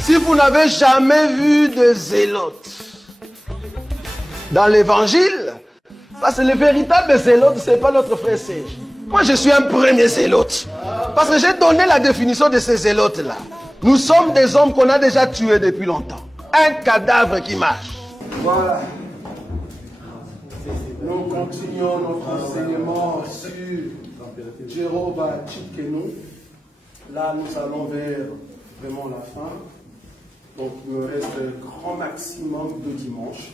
Si vous n'avez jamais vu de zélote dans l'évangile, parce que le véritable zélote, ce n'est pas notre frère Serge. Moi, je suis un premier zélote. Parce que j'ai donné la définition de ces zélotes-là. Nous sommes des hommes qu'on a déjà tués depuis longtemps. Un cadavre qui marche. Voilà. Nous continuons notre enseignement sur Jéhovah Tsidkenu. Là, nous allons vers vraiment la fin. Donc, il me reste un grand maximum de dimanche.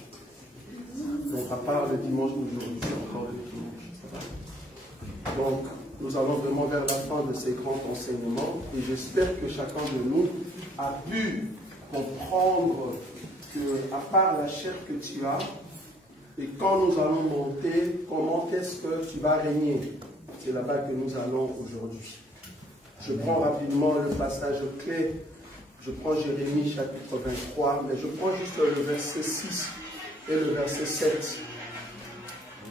Donc, à part le dimanche d'aujourd'hui, encore le dimanche. Donc, nous allons vraiment vers la fin de ces grands enseignements. Et j'espère que chacun de nous a pu comprendre que, à part la chair que tu as, et quand nous allons monter, comment est-ce que tu vas régner? C'est là-bas que nous allons aujourd'hui. Je prends rapidement le passage clé. Je prends Jérémie chapitre 23, mais je prends juste le verset 6 et le verset 7.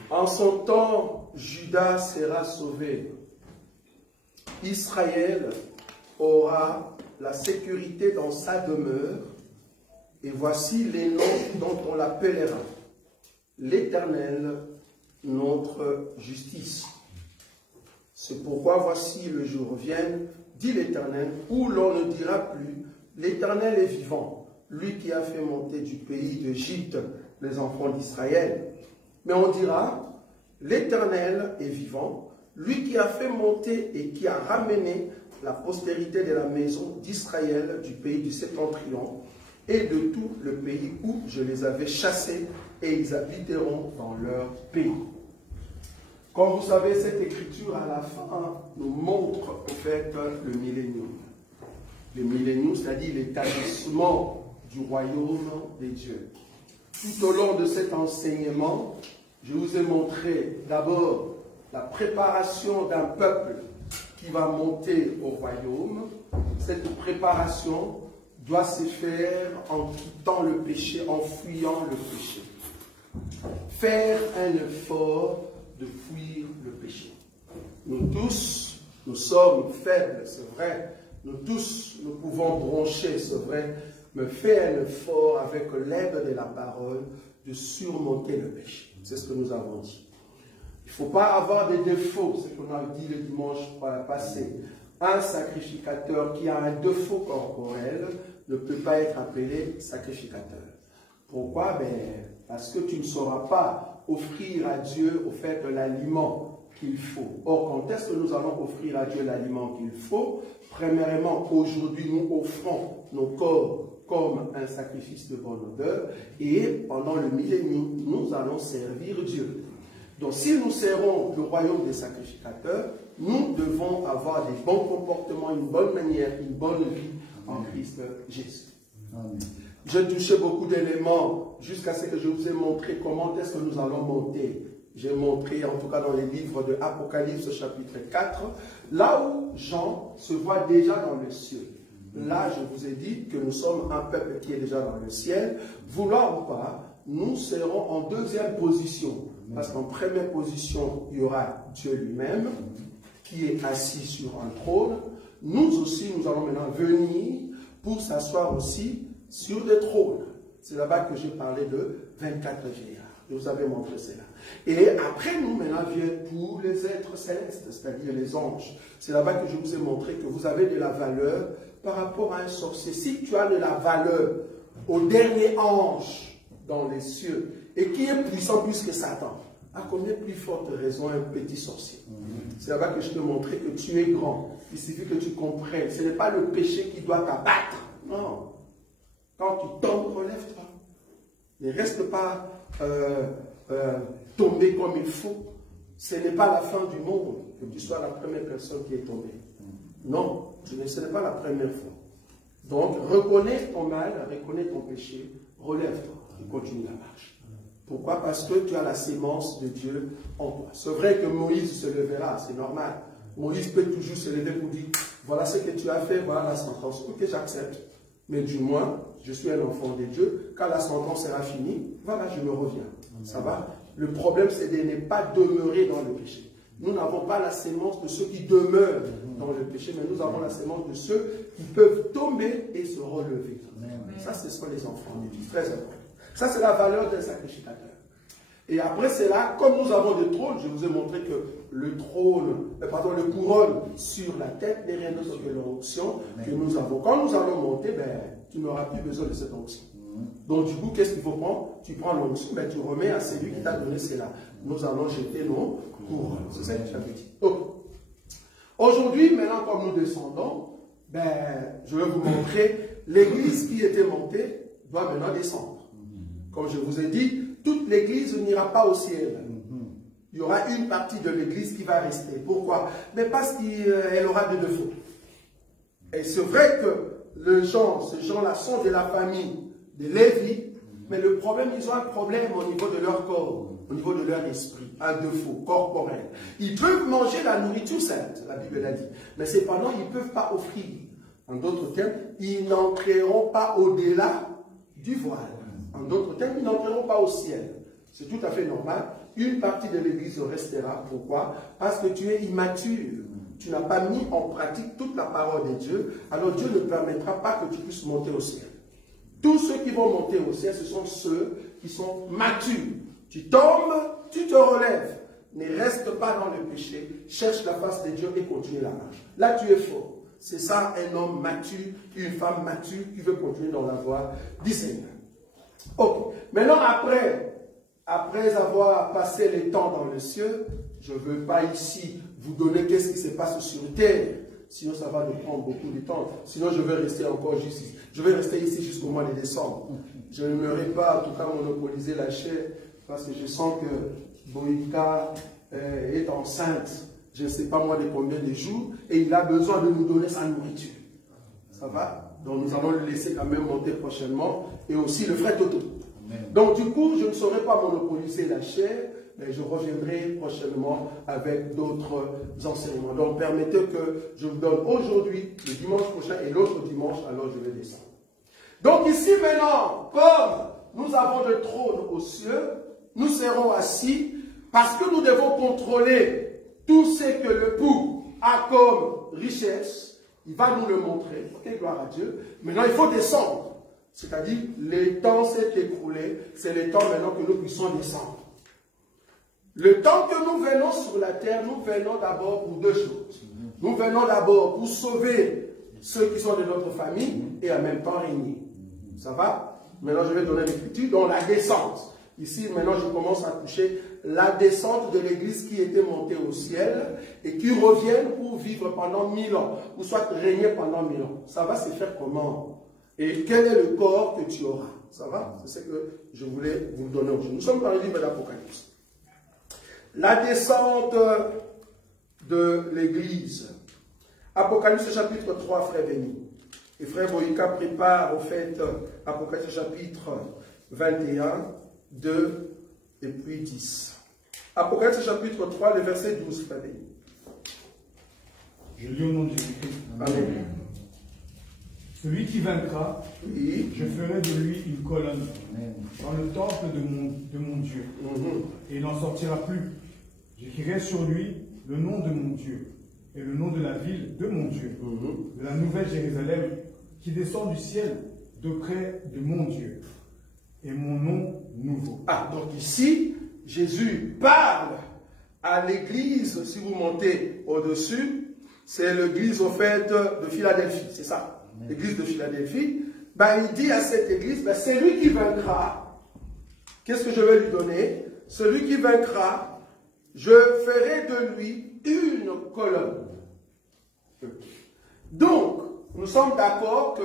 En son temps, Juda sera sauvé. Israël aura la sécurité dans sa demeure. Et voici les noms dont on l'appellera. L'Éternel, notre justice. C'est pourquoi voici le jour vienne, dit l'Éternel, où l'on ne dira plus, l'Éternel est vivant, lui qui a fait monter du pays d'Égypte les enfants d'Israël. Mais on dira, l'Éternel est vivant, lui qui a fait monter et qui a ramené la postérité de la maison d'Israël du pays du Septentrion et de tout le pays où je les avais chassés, et ils habiteront dans leur pays. Comme vous savez, cette écriture à la fin nous montre en fait le millénium. Le millénium, c'est-à-dire l'établissement du royaume des dieux. Tout au long de cet enseignement, je vous ai montré d'abord la préparation d'un peuple qui va monter au royaume. Cette préparation doit se faire en quittant le péché, en fuyant le péché. Faire un effort de fuir le péché. Nous tous, nous sommes faibles, c'est vrai. Nous tous, nous pouvons broncher, c'est vrai. Mais faire un effort avec l'aide de la parole de surmonter le péché. C'est ce que nous avons dit. Il ne faut pas avoir des défauts, c'est ce qu'on a dit le dimanche passé. Un sacrificateur qui a un défaut corporel ne peut pas être appelé sacrificateur. Pourquoi? Parce que tu ne sauras pas offrir à Dieu au fait l'aliment qu'il faut. Or, quand est-ce que nous allons offrir à Dieu l'aliment qu'il faut? Premièrement, aujourd'hui, nous offrons nos corps comme un sacrifice de bonne odeur, et pendant le millénium, nous allons servir Dieu. Donc, si nous servons le royaume des sacrificateurs, nous devons avoir des bons comportements, une bonne manière, une bonne vie en Christ Jésus. Amen. J'ai touché beaucoup d'éléments jusqu'à ce que je vous ai montré comment est-ce que nous allons monter. J'ai montré, en tout cas dans les livres de Apocalypse chapitre 4, là où Jean se voit déjà dans le ciel. Là, je vous ai dit que nous sommes un peuple qui est déjà dans le ciel. Vouloir ou pas, nous serons en deuxième position. Parce qu'en première position, il y aura Dieu lui-même qui est assis sur un trône. Nous aussi, nous allons maintenant venir pour s'asseoir aussi sur des trônes. C'est là-bas que j'ai parlé de 24 vieillards. Je vous avais montré cela. Et après nous, maintenant, viennent tous les êtres célestes, c'est-à-dire les anges. C'est là-bas que je vous ai montré que vous avez de la valeur par rapport à un sorcier. Si tu as de la valeur au dernier ange dans les cieux, et qui est puissant plus que Satan, à combien plus forte raison un petit sorcier? C'est là-bas que je te montrais que tu es grand. Il suffit que tu comprennes. Ce n'est pas le péché qui doit t'abattre. Non. Quand tu tombes, relève-toi. Ne reste pas tombé comme il faut. Ce n'est pas la fin du monde que tu sois la première personne qui est tombée. Non, ce n'est pas la première fois. Donc, reconnais ton mal, reconnais ton péché, relève-toi et continue la marche. Pourquoi? Parce que tu as la sémence de Dieu en toi. C'est vrai que Moïse se levera, c'est normal. Moïse peut toujours se lever pour dire, voilà ce que tu as fait, voilà la sentence. Ok, j'accepte. Mais du moins, je suis un enfant de Dieu. Quand la sentence sera finie, voilà, je me reviens. Ça va? Le problème, c'est de ne pas demeurer dans le péché. Nous n'avons pas la sémence de ceux qui demeurent dans le péché, mais nous avons la sémence de ceux qui peuvent tomber et se relever. Ça, ce sont les enfants de Dieu. Très important. Ça, c'est la valeur d'un sacrificateur. Et après cela, comme nous avons des trônes, je vous ai montré que le trône, le couronne sur la tête n'est rien d'autre que l'onction que nous avons. Quand nous allons monter, ben, tu n'auras plus besoin de cette onction. Donc du coup, qu'est-ce qu'il faut prendre? Tu prends l'onction, ben, tu remets à celui qui t'a donné cela. Nous allons jeter nos couronnes. C'est ça que j'avais dit. Okay. Aujourd'hui, maintenant, comme nous descendons, ben, je vais vous montrer l'église qui était montée doit maintenant descendre. Comme je vous ai dit, toute l'église n'ira pas au ciel. Il y aura une partie de l'église qui va rester. Pourquoi? Mais parce qu'elle aura des défauts. Et c'est vrai que ces gens-là sont de la famille de Lévi, mais le problème, ils ont un problème au niveau de leur corps, au niveau de leur esprit, un défaut corporel. Ils peuvent manger la nourriture sainte, la Bible l'a dit, mais cependant, ils ne peuvent pas offrir. En d'autres termes, ils n'entreront pas au-delà du voile. En d'autres termes, ils n'entreront pas au ciel. C'est tout à fait normal. Une partie de l'église restera. Pourquoi? Parce que tu es immature. Tu n'as pas mis en pratique toute la parole de Dieu. Alors Dieu ne permettra pas que tu puisses monter au ciel. Tous ceux qui vont monter au ciel, ce sont ceux qui sont matures. Tu tombes, tu te relèves. Ne reste pas dans le péché. Cherche la face de Dieu et continue la marche. Là, tu es fort. C'est ça un homme mature, une femme mature qui veut continuer dans la voie du Seigneur. Ok. Maintenant, après avoir passé les temps dans le ciel, je ne veux pas ici vous donner qu'est-ce qui se passe sur terre. Sinon, ça va nous prendre beaucoup de temps. Sinon, je vais rester encore juste ici. Je vais rester ici jusqu'au mois de décembre. Je n'aimerais pas, en tout cas, monopoliser la chair parce que je sens que Boïka est enceinte. Je ne sais pas moi de combien de jours. Et il a besoin de nous donner sa nourriture. Ça va? Donc, nous allons le laisser quand même monter prochainement. Et aussi le frère Toto. Amen. Donc, du coup, je ne saurais pas monopoliser la chair. Mais je reviendrai prochainement avec d'autres enseignements. Donc, permettez que je vous donne aujourd'hui, le dimanche prochain et l'autre dimanche, alors je vais descendre. Donc, ici maintenant, comme nous avons le trône aux cieux, nous serons assis parce que nous devons contrôler tout ce que le pour a comme richesse. Il va nous le montrer. Ok, gloire à Dieu. Maintenant, il faut descendre. C'est-à-dire, le temps s'est écoulé. C'est le temps maintenant que nous puissions descendre. Le temps que nous venons sur la terre, nous venons d'abord pour deux choses. Nous venons d'abord pour sauver ceux qui sont de notre famille et en même temps régner. Ça va? Maintenant, je vais donner l'écriture. Donc, la descente. Ici, maintenant, je commence à toucher la descente de l'église qui était montée au ciel et qui reviennent pour vivre pendant 1000 ans, ou soit régner pendant 1000 ans. Ça va se faire comment? Et quel est le corps que tu auras? Ça va? C'est ce que je voulais vous donner aujourd'hui. Nous sommes dans le livre d'Apocalypse. La descente de l'église. Apocalypse chapitre 3, frère Béni. Et frère Boïka prépare au fait Apocalypse chapitre 21, 2 et puis 10. Apocalypse chapitre 3, le verset 12, frère Béni. Je lis au nom de Jésus-Christ. Amen. Celui qui vaincra, oui, je ferai de lui une colonne dans le temple de mon Dieu. Et il n'en sortira plus. J'écrirai sur lui le nom de mon Dieu et le nom de la ville de mon Dieu, de la nouvelle Jérusalem qui descend du ciel d'auprès de mon Dieu et mon nom nouveau. Ah, donc ici, Jésus parle à l'église, si vous montez au-dessus, c'est l'église au fait de Philadelphie, c'est ça, l'église de Philadelphie. Ben, il dit à cette église, ben, c'est lui qui vaincra. Qu'est-ce que je vais lui donner? Celui qui vaincra, je ferai de lui une colonne. Donc, nous sommes d'accord que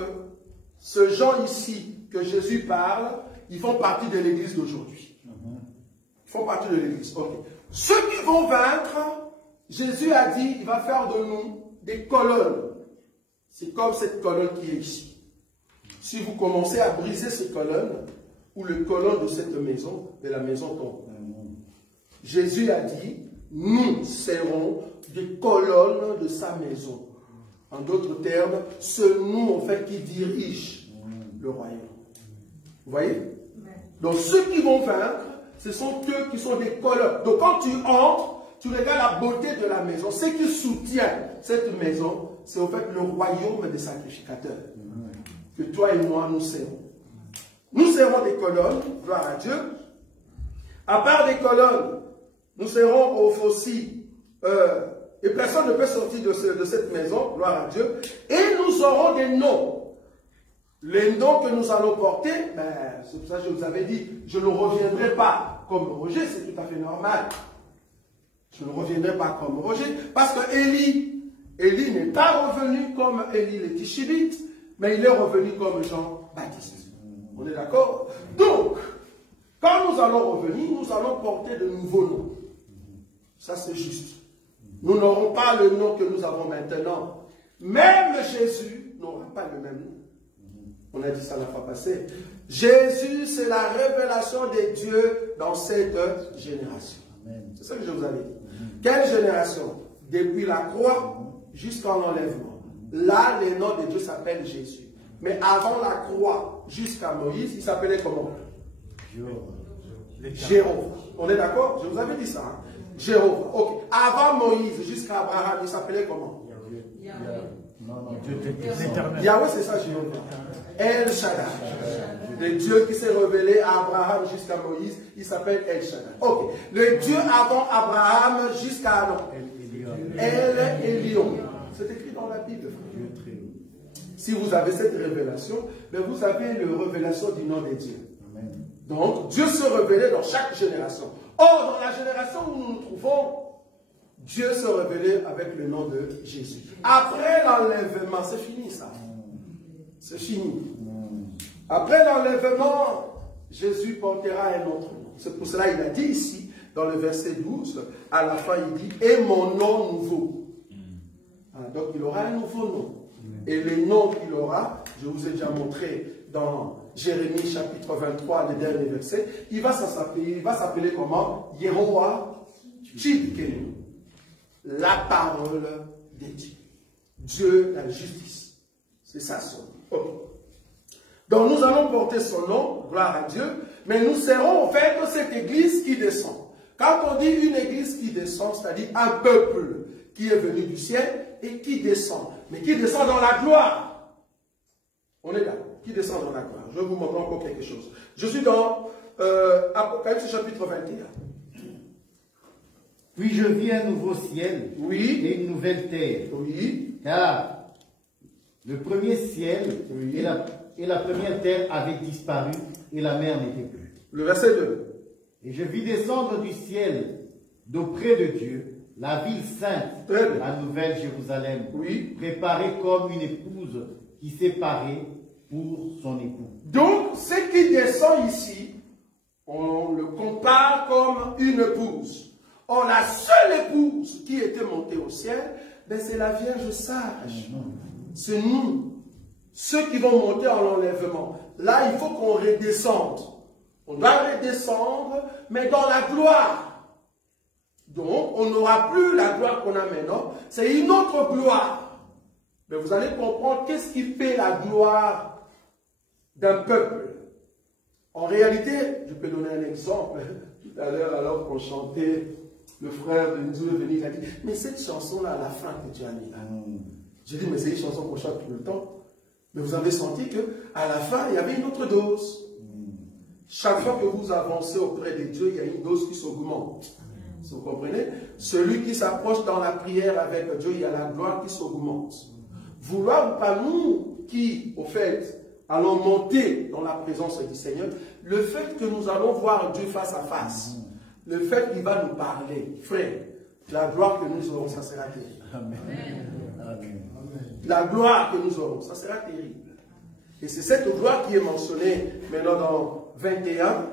ce gens ici que Jésus parle, ils font partie de l'église d'aujourd'hui. Ils font partie de l'église. Okay. Ceux qui vont vaincre, Jésus a dit, il va faire de nous des colonnes. C'est comme cette colonne qui est ici. Si vous commencez à briser ces colonnes, ou le colonne de cette maison, de la maison tombe. Jésus a dit, nous serons des colonnes de sa maison. En d'autres termes, ce nous, en fait, qui dirige le royaume. Vous voyez? Donc, ceux qui vont vaincre, ce sont eux qui sont des colonnes. Donc, quand tu entres, tu regardes la beauté de la maison, ce qui soutient cette maison, c'est au fait le royaume des sacrificateurs. Que toi et moi, nous serons. Nous serons des colonnes, gloire à Dieu. À part des colonnes, nous serons aussi, et personne ne peut sortir de cette maison, gloire à Dieu. Et nous aurons des noms. Les noms que nous allons porter, ben, c'est pour ça que je vous avais dit, je ne reviendrai pas comme Roger, c'est tout à fait normal. Je ne reviendrai pas comme Roger, parce que Élie n'est pas revenu comme Élie le Tishibite, mais il est revenu comme Jean-Baptiste. On est d'accord? Donc, quand nous allons revenir, nous allons porter de nouveaux noms. Ça, c'est juste. Nous n'aurons pas le nom que nous avons maintenant. Même Jésus n'aura pas le même nom. On a dit ça la fois passée. Jésus, c'est la révélation de Dieu dans cette génération. C'est ça que je vous avais dit. Quelle génération? Depuis la croix jusqu'à l'enlèvement. Là, le nom de Dieu s'appelle Jésus. Mais avant la croix jusqu'à Moïse, il s'appelait comment? Jéhovah. On est d'accord? Je vous avais dit ça. Hein? Jéhovah. Ok. Avant Moïse jusqu'à Abraham, il s'appelait comment? Yahweh, c'est ça, Jéhovah. El Shaddai. Le Dieu qui s'est révélé à Abraham jusqu'à Moïse, il s'appelle El Shaddai. Ok. Le Dieu avant Abraham jusqu'à Adam. El Elyon. C'est écrit dans la Bible. Si vous avez cette révélation, ben vous avez la révélation du nom de Dieu. Donc, Dieu se révélait dans chaque génération. Or, dans la génération où nous nous trouvons, Dieu se révélait avec le nom de Jésus. Après l'enlèvement, c'est fini ça. C'est fini. Après l'enlèvement, Jésus portera un autre nom. C'est pour cela qu'il a dit ici, dans le verset 12, à la fin il dit, et mon nom nouveau. Donc il aura un nouveau nom. Et le nom qu'il aura, je vous ai déjà montré dans Jérémie chapitre 23, le dernier verset, il va s'appeler comment? Yehoah Tsidkenu. La parole de Dieu. Dieu, la justice. C'est ça son nom. Okay. Donc nous allons porter son nom, gloire à Dieu, mais nous serons au fait de cette église qui descend. Quand on dit une église qui descend, c'est-à-dire un peuple qui est venu du ciel et qui descend, mais qui descend dans la gloire. On est là, qui descend dans la gloire. Je vais vous montrer encore quelque chose. Je suis dans Apocalypse chapitre 21. Puis je vis un nouveau ciel et une nouvelle terre. Car le premier ciel et la première terre avaient disparu et la mer n'était plus. Le verset 2. Et je vis descendre du ciel d'auprès de Dieu la ville sainte, la nouvelle Jérusalem, préparée comme une épouse qui s'est parée pour son époux. Donc, ce qui descend ici, on le compare comme une épouse. Or, la seule épouse qui était montée au ciel, ben, c'est la Vierge sage. C'est nous, ceux qui vont monter en l'enlèvement. Là, il faut qu'on redescende. On doit redescendre, mais dans la gloire. Donc, on n'aura plus la gloire qu'on a maintenant. C'est une autre gloire. Mais vous allez comprendre qu'est-ce qui fait la gloire d'un peuple. En réalité, je peux donner un exemple. Tout à l'heure, alors qu'on chantait, le frère de Dieu est venu, il a dit, mais cette chanson-là, à la fin que tu as mis là, j'ai dit, mais c'est une chanson qu'on chante tout le temps. Mais vous avez senti qu'à la fin, il y avait une autre dose. Chaque fois que vous avancez auprès de Dieu, il y a une dose qui s'augmente. Vous comprenez? Celui qui s'approche dans la prière avec Dieu, il y a la gloire qui s'augmente. Vouloir ou pas nous qui, au fait, allons monter dans la présence du Seigneur, le fait que nous allons voir Dieu face à face, le fait qu'il va nous parler, frère, la gloire que nous aurons, ça sera terrible. Amen. La gloire que nous aurons, ça sera terrible. Et c'est cette gloire qui est mentionnée maintenant dans 21,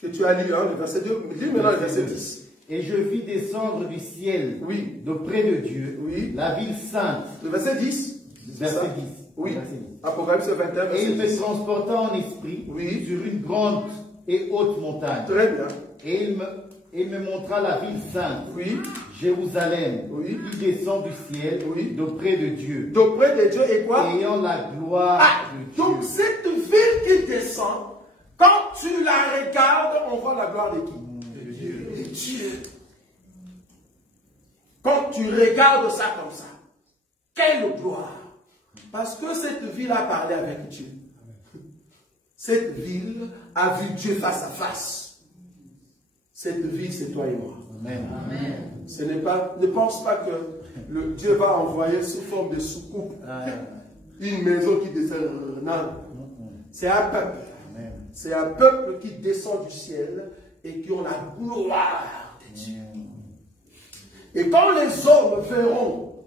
que tu as lu, hein, le verset 2, lis maintenant le verset 10. Et je vis descendre du ciel, d'auprès de Dieu, la ville sainte. Le verset 10. Verset 10. Oui. Verset 10. Apocalypse 21, verset 10. Et il me transporta en esprit sur une grande et haute montagne. Très bien. Et il me montra la ville sainte, Jérusalem, qui descend du ciel, d'auprès de Dieu. D'auprès de Dieu et quoi? Ayant la gloire de Dieu. Donc cette ville qui descend, quand tu la regardes, on voit la gloire de qui? De Dieu. quand tu regardes ça comme ça, quelle gloire! Parce que cette ville a parlé avec Dieu. Cette ville a vu Dieu face à face. Cette ville, c'est toi et moi. Amen. Ce n'est pas, ne pense pas que le Dieu va envoyer sous forme de soucoupe une maison qui descend. Non. C'est un peuple. C'est un peuple qui descend du ciel et qui ont la gloire de Dieu. Et quand les hommes verront,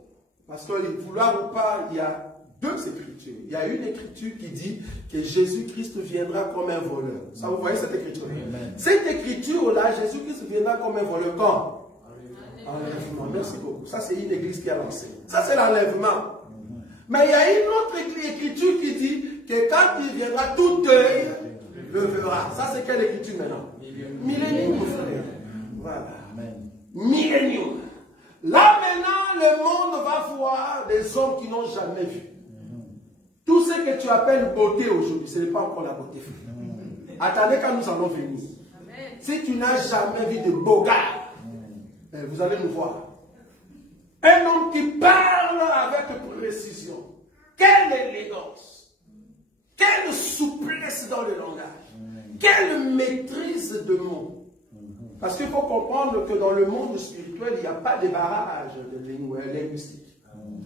parce que vouloir ou pas, il y a deux écritures. Il y a une écriture qui dit que Jésus-Christ viendra comme un voleur. Ça, vous voyez cette écriture? Cette écriture-là, Jésus-Christ viendra comme un voleur quand? Enlèvement. Merci beaucoup. Ça, c'est une église qui a lancé. Ça, c'est l'enlèvement. Mais il y a une autre écriture qui dit que quand il viendra, tout œil le verra. Ça, c'est quelle écriture maintenant? Millénium, frère. Voilà. Millénium. Là, maintenant, le monde va voir des hommes qui n'ont jamais vu. Tout ce que tu appelles beauté aujourd'hui, ce n'est pas encore la beauté. Attendez quand nous allons venir. Si tu n'as jamais vu de beau gars, vous allez nous voir. Un homme qui parle avec précision. Quelle élégance. Quelle souplesse dans le langage. Quelle maîtrise de mots. Parce qu'il faut comprendre que dans le monde spirituel, il n'y a pas de barrage linguistique.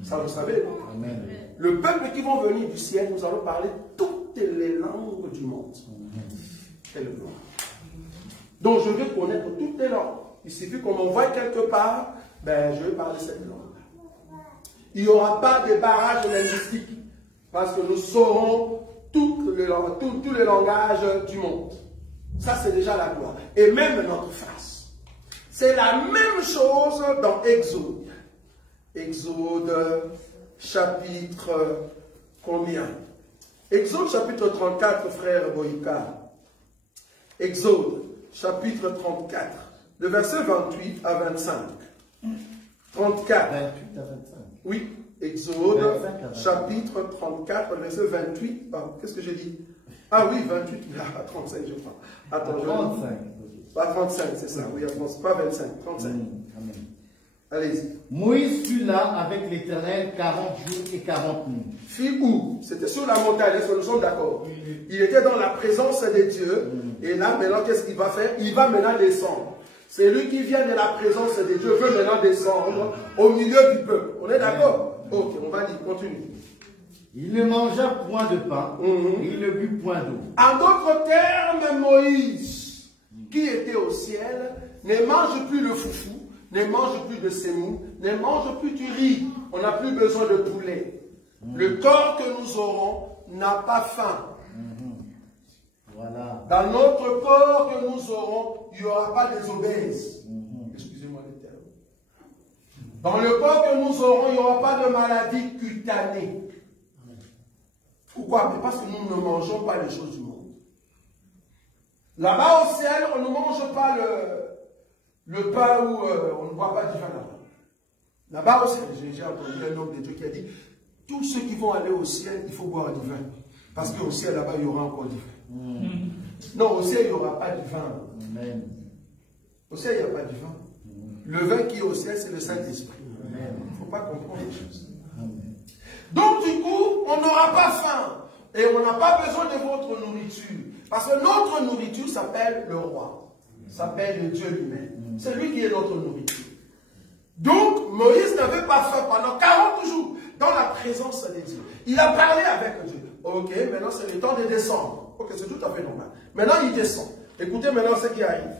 Ça, vous savez, non? Amen. Le peuple qui vont venir du ciel, nous allons parler toutes les langues du monde. Quelle gloire. Donc, je veux connaître toutes les langues. Il suffit qu'on m'envoie quelque part, ben, je vais parler cette langue. Il n'y aura pas de barrage linguistique. Parce que nous saurons tous les langages du monde. Ça, c'est déjà la gloire. Et même notre face. C'est la même chose dans Exode. Exode, chapitre combien? Exode, chapitre 34, frère Boïka. Exode, chapitre 34, le verset 28 à 25. 34. 28 à 25. Oui, Exode, chapitre 34, verset 28. Qu'est-ce que j'ai dit? Ah oui, 28, à 35, je crois. Attends, 35. Pas 35, c'est ça, oui, pas 25, 35. Amen. Allez-y. Moïse fut là avec l'Éternel 40 jours et 40 nuits. Fut où? C'était sur la montagne, est-ce que nous sommes d'accord? Il était dans la présence de Dieu. Et là, maintenant, qu'est-ce qu'il va faire? Il va maintenant descendre. C'est lui qui vient de la présence de Dieu, veut maintenant descendre au milieu du peuple. On est d'accord? Ok, on va dire, continue. Il ne mangea point de pain, et il ne but point d'eau. En d'autres termes, Moïse, qui était au ciel, ne mange plus le foufou, ne mange plus de semoule, ne mange plus du riz. On n'a plus besoin de poulet. Le corps que nous aurons n'a pas faim. Voilà. Dans notre corps que nous aurons, il n'y aura pas des obèses. Excusez-moi le terme. Dans le corps que nous aurons, il n'y aura pas de maladie cutanée. Pourquoi? Mais parce que nous ne mangeons pas les choses du monde. Là-bas au ciel, on ne mange pas le pain où on ne boit pas du vin là-bas. Là-bas au ciel, j'ai entendu un homme de Dieu qui a dit, tous ceux qui vont aller au ciel, il faut boire du vin. Parce qu'au ciel, là-bas, il y aura encore du vin. Non, au ciel, il n'y aura pas du vin. Amen. Au ciel, il n'y a pas du vin. Le vin qui est au ciel, c'est le Saint-Esprit. Il ne faut pas comprendre les choses. Amen. Donc, du coup, on n'aura pas faim. Et on n'a pas besoin de votre nourriture. Parce que notre nourriture s'appelle le roi. S'appelle le Dieu lui-même. C'est lui qui est notre nourriture. Donc, Moïse n'avait pas faim pendant 40 jours dans la présence de Dieu. Il a parlé avec Dieu. Ok, maintenant c'est le temps de descendre. Ok, c'est tout à fait normal. Maintenant, il descend. Écoutez maintenant ce qui arrive.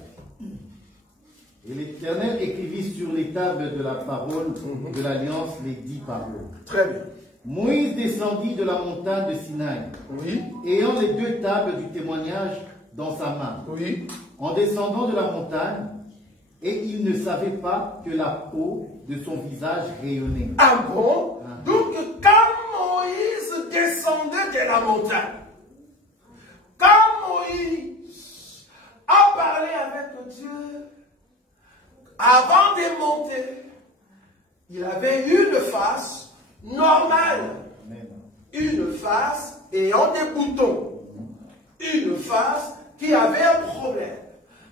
Et l'Éternel écrivit sur les tables de la parole de l'Alliance les 10 paroles. Très bien. Moïse descendit de la montagne de Sinaï, ayant les 2 tables du témoignage dans sa main. En descendant de la montagne, et il ne savait pas que la peau de son visage rayonnait. Ah bon? Donc, quand Moïse descendait de la montagne, quand Moïse a parlé avec Dieu, avant de monter, il avait une face normale, une face ayant des boutons, une face qui avait un problème.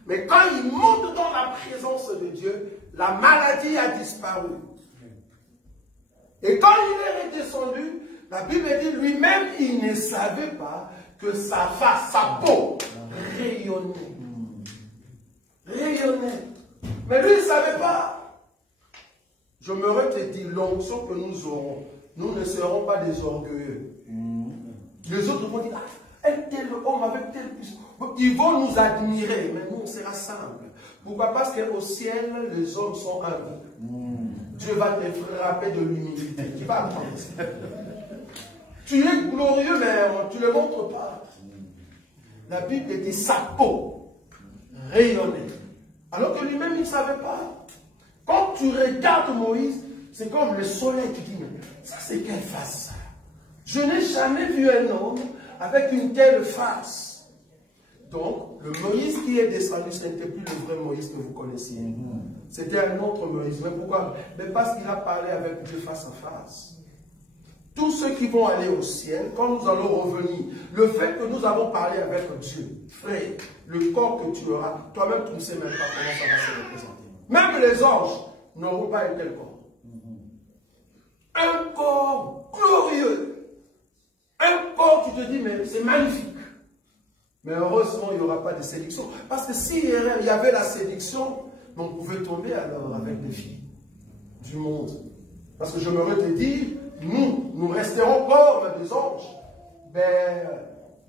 Mais quand il monte dans la présence de Dieu, la maladie a disparu. Et quand il est redescendu, la Bible dit lui-même, il ne savait pas que sa face, sa peau, rayonnait. Rayonnait. Mais lui, il ne savait pas. Je me redis l'onction que nous aurons. Nous ne serons pas des orgueilleux. Les autres vont dire, ah, un tel homme avec tel puissance. Ils vont nous admirer, mais nous, on sera simple. Pourquoi? Parce qu'au ciel, les hommes sont humbles. Dieu va te frapper de l'humilité. Tu vas apprendre ça. Tu es glorieux, mais tu ne le montres pas. La Bible dit sa peau rayonnait. Alors que lui-même, il ne savait pas. Quand tu regardes Moïse, c'est comme le soleil. Tu dis, mais ça c'est quelle face ça? Je n'ai jamais vu un homme avec une telle face. Donc, le Moïse qui est descendu, ce n'était plus le vrai Moïse que vous connaissiez. C'était un autre Moïse. Mais pourquoi? Mais parce qu'il a parlé avec Dieu face à face. Tous ceux qui vont aller au ciel, quand nous allons revenir, le fait que nous avons parlé avec Dieu, frère, le corps que tu auras, toi-même tu ne sais même pas comment ça va se représenter. Même les anges n'auront pas un tel corps. Un corps glorieux. Un corps, tu te dis, mais c'est magnifique. Mais heureusement, il n'y aura pas de séduction. Parce que s'il y avait la séduction, on pouvait tomber alors avec des filles du monde. Parce que je me redis, nous resterons comme des anges. Mais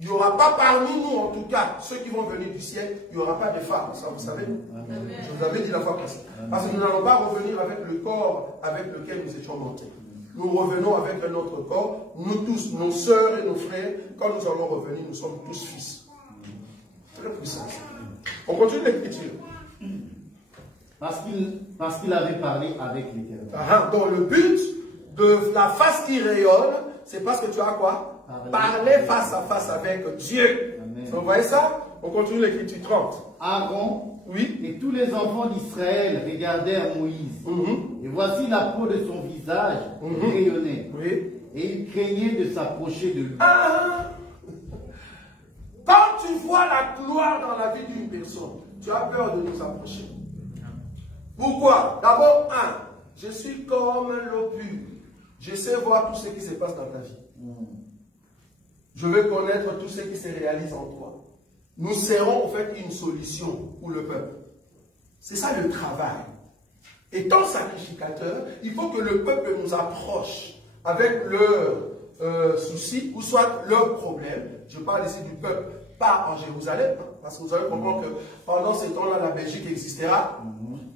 il n'y aura pas parmi nous, en tout cas, ceux qui vont venir du ciel, il n'y aura pas de femmes. Ça, vous savez? Amen. Je vous avais dit la fois passée. Parce que nous n'allons pas revenir avec le corps avec lequel nous étions montés. Nous revenons avec un autre corps. Nous tous, nos sœurs et nos frères, quand nous allons revenir, nous sommes tous fils. Très puissant. On continue l'écriture. Parce qu'il avait parlé avec l'Éternel. Donc le but de la face qui rayonne, c'est parce que tu as quoi? Parler face à face avec Dieu. Amen. Vous voyez ça? On continue l'écriture 30. Aaron, oui, et tous les enfants d'Israël regardèrent Moïse. Et voici la peau de son visage rayonnait. Oui. Et il craignait de s'approcher de lui. Quand tu vois la gloire dans la vie d'une personne, tu as peur de nous approcher. Pourquoi? D'abord, je suis comme l'eau pure. Je sais voir tout ce qui se passe dans ta vie. Je veux connaître tout ce qui se réalise en toi. Nous serons en fait une solution pour le peuple. C'est ça le travail. Étant sacrificateur, il faut que le peuple nous approche avec leurs soucis ou soit leurs problèmes. Je parle ici du peuple, pas en Jérusalem, parce que vous allez comprendre que pendant ces temps-là, la Belgique existera,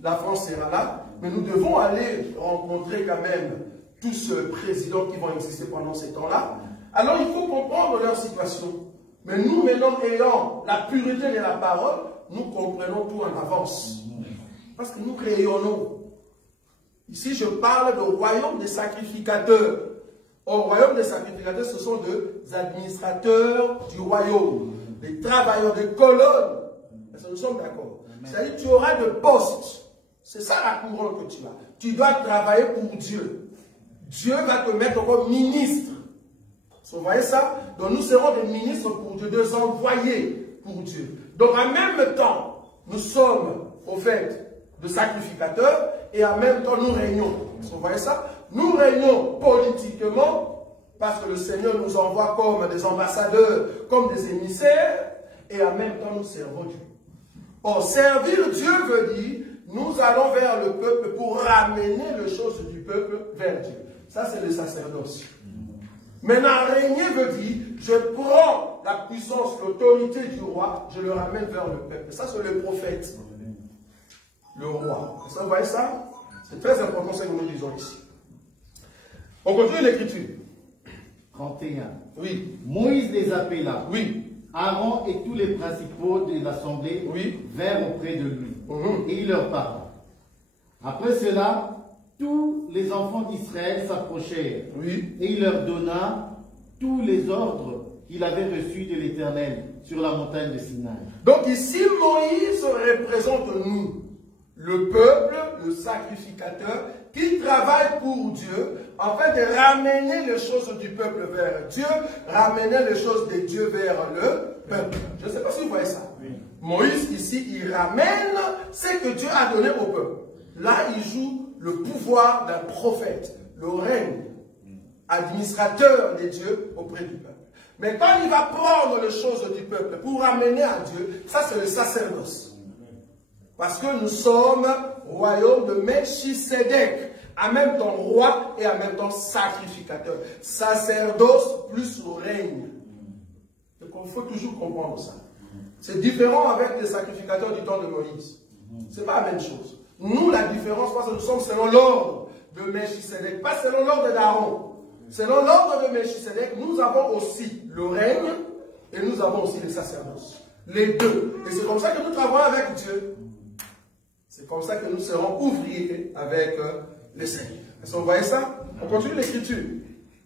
la France sera là, mais nous devons aller rencontrer quand même tous ces présidents qui vont exister pendant ces temps-là. Alors il faut comprendre leur situation. Mais nous, maintenant, ayant la pureté de la parole, nous comprenons tout en avance. Parce que nous rayonnons. Ici, je parle du royaume des sacrificateurs. Au royaume des sacrificateurs, ce sont des administrateurs du royaume, des travailleurs, des colonnes. Nous sommes d'accord. C'est-à-dire que tu auras de postes. C'est ça la couronne que tu as. Tu dois travailler pour Dieu. Dieu va te mettre comme ministre. Vous voyez ça? Donc nous serons des ministres pour Dieu, des envoyés pour Dieu. Donc en même temps, nous sommes au fait de sacrificateurs et en même temps nous régnons. Vous voyez ça? Nous régnons politiquement parce que le Seigneur nous envoie comme des ambassadeurs, comme des émissaires et en même temps nous servons Dieu. Or, servir Dieu veut dire nous allons vers le peuple pour ramener les choses du peuple vers Dieu. Ça c'est le sacerdoce. Maintenant, régner veut dire, je prends la puissance, l'autorité du roi, je le ramène vers le peuple. Ça, c'est le prophète. Le roi. Ça, vous voyez ça? C'est très important ce que nous disons ici. On continue l'écriture. 31. Oui. Moïse les appela. Oui. Aaron et tous les principaux de l'assemblée vinrent auprès de lui. Et il leur parla. Après cela, tous les enfants d'Israël s'approchèrent. Et il leur donna tous les ordres qu'il avait reçus de l'Éternel sur la montagne de Sinaï. Donc ici, Moïse représente nous, le peuple, le sacrificateur, qui travaille pour Dieu, afin de ramener les choses du peuple vers Dieu, ramener les choses de Dieu vers le peuple. Je ne sais pas si vous voyez ça. Moïse, ici, il ramène ce que Dieu a donné au peuple. là, il joue le pouvoir d'un prophète, le règne, administrateur des dieux auprès du peuple. Mais quand il va prendre les choses du peuple pour amener à Dieu, ça c'est le sacerdoce. Parce que nous sommes royaume de Melchisedec, en même temps roi et en même temps sacrificateur. Sacerdoce plus règne. Donc il faut toujours comprendre ça. C'est différent avec les sacrificateurs du temps de Moïse. Ce n'est pas la même chose. Nous, la différence, parce que nous sommes selon l'ordre de Melchisedec, pas selon l'ordre d'Aaron. Selon l'ordre de Melchisedec, nous avons aussi le règne et nous avons aussi le sacerdoce. Les deux. Et c'est comme ça que nous travaillons avec Dieu. C'est comme ça que nous serons ouvriers avec le Seigneur. Est-ce que vous voyez ça? On continue l'écriture.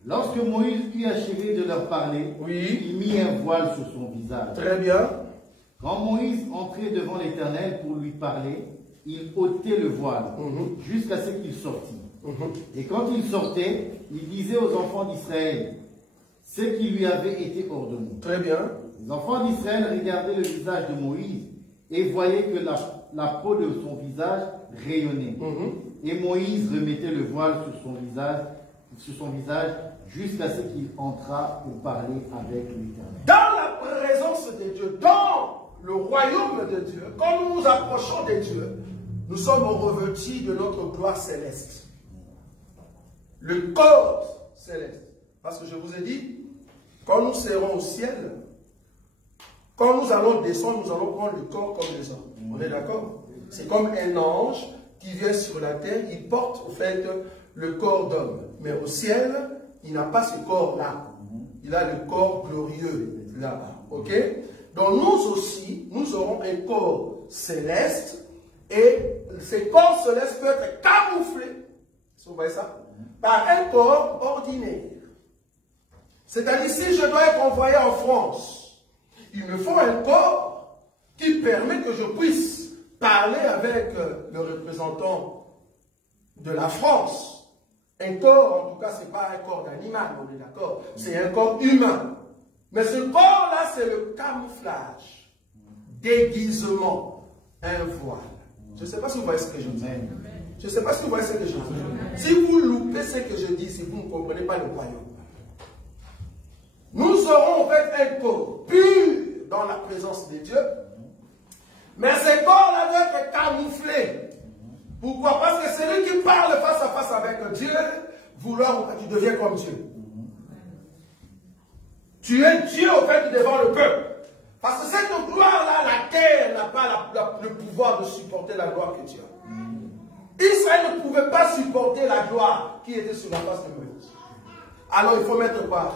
Lorsque Moïse eut achevé de leur parler, il mit un voile sur son visage. Très bien. Quand Moïse entrait devant l'Éternel pour lui parler, il ôtait le voile jusqu'à ce qu'il sortît. Et quand il sortait, il disait aux enfants d'Israël ce qui lui avait été ordonné. Très bien. Les enfants d'Israël regardaient le visage de Moïse et voyaient que la peau de son visage rayonnait. Et Moïse remettait le voile sur son visage jusqu'à ce qu'il entrât pour parler avec l'Éternel. Dans la présence de Dieu, dans le royaume de Dieu, quand nous nous approchons de Dieu, nous sommes revêtus de notre gloire céleste. Le corps céleste. Parce que je vous ai dit, quand nous serons au ciel, quand nous allons descendre, nous allons prendre le corps comme les hommes. On est d'accord? C'est comme un ange qui vient sur la terre, il porte au fait le corps d'homme. Mais au ciel, il n'a pas ce corps-là. Il a le corps glorieux là-bas. Ok? Donc nous aussi, nous aurons un corps céleste et ce corps céleste peut être camouflé. Vous voyez ça? Par un corps ordinaire. C'est-à-dire, si je dois être envoyé en France, il me faut un corps qui permet que je puisse parler avec le représentant de la France. Un corps, en tout cas, ce n'est pas un corps d'animal, on est d'accord. C'est un corps humain. Mais ce corps-là, c'est le camouflage, déguisement, un voile. Je ne sais pas si vous voyez ce que je dis. Je ne sais pas si vous voyez ce que je dis. Si vous loupez ce que je dis, si vous ne comprenez pas le royaume. Nous aurons en fait un corps pur dans la présence de Dieu. Mais ce corps-là doit être camouflé. Pourquoi? Parce que celui qui parle face à face avec Dieu, vouloir que tu deviens comme Dieu. Tu es Dieu au fait devant le peuple. Parce que cette gloire-là, la terre n'a pas le pouvoir de supporter la gloire que Dieu a. Israël ne pouvait pas supporter la gloire qui était sur la face de Moïse. Alors il faut mettre quoi?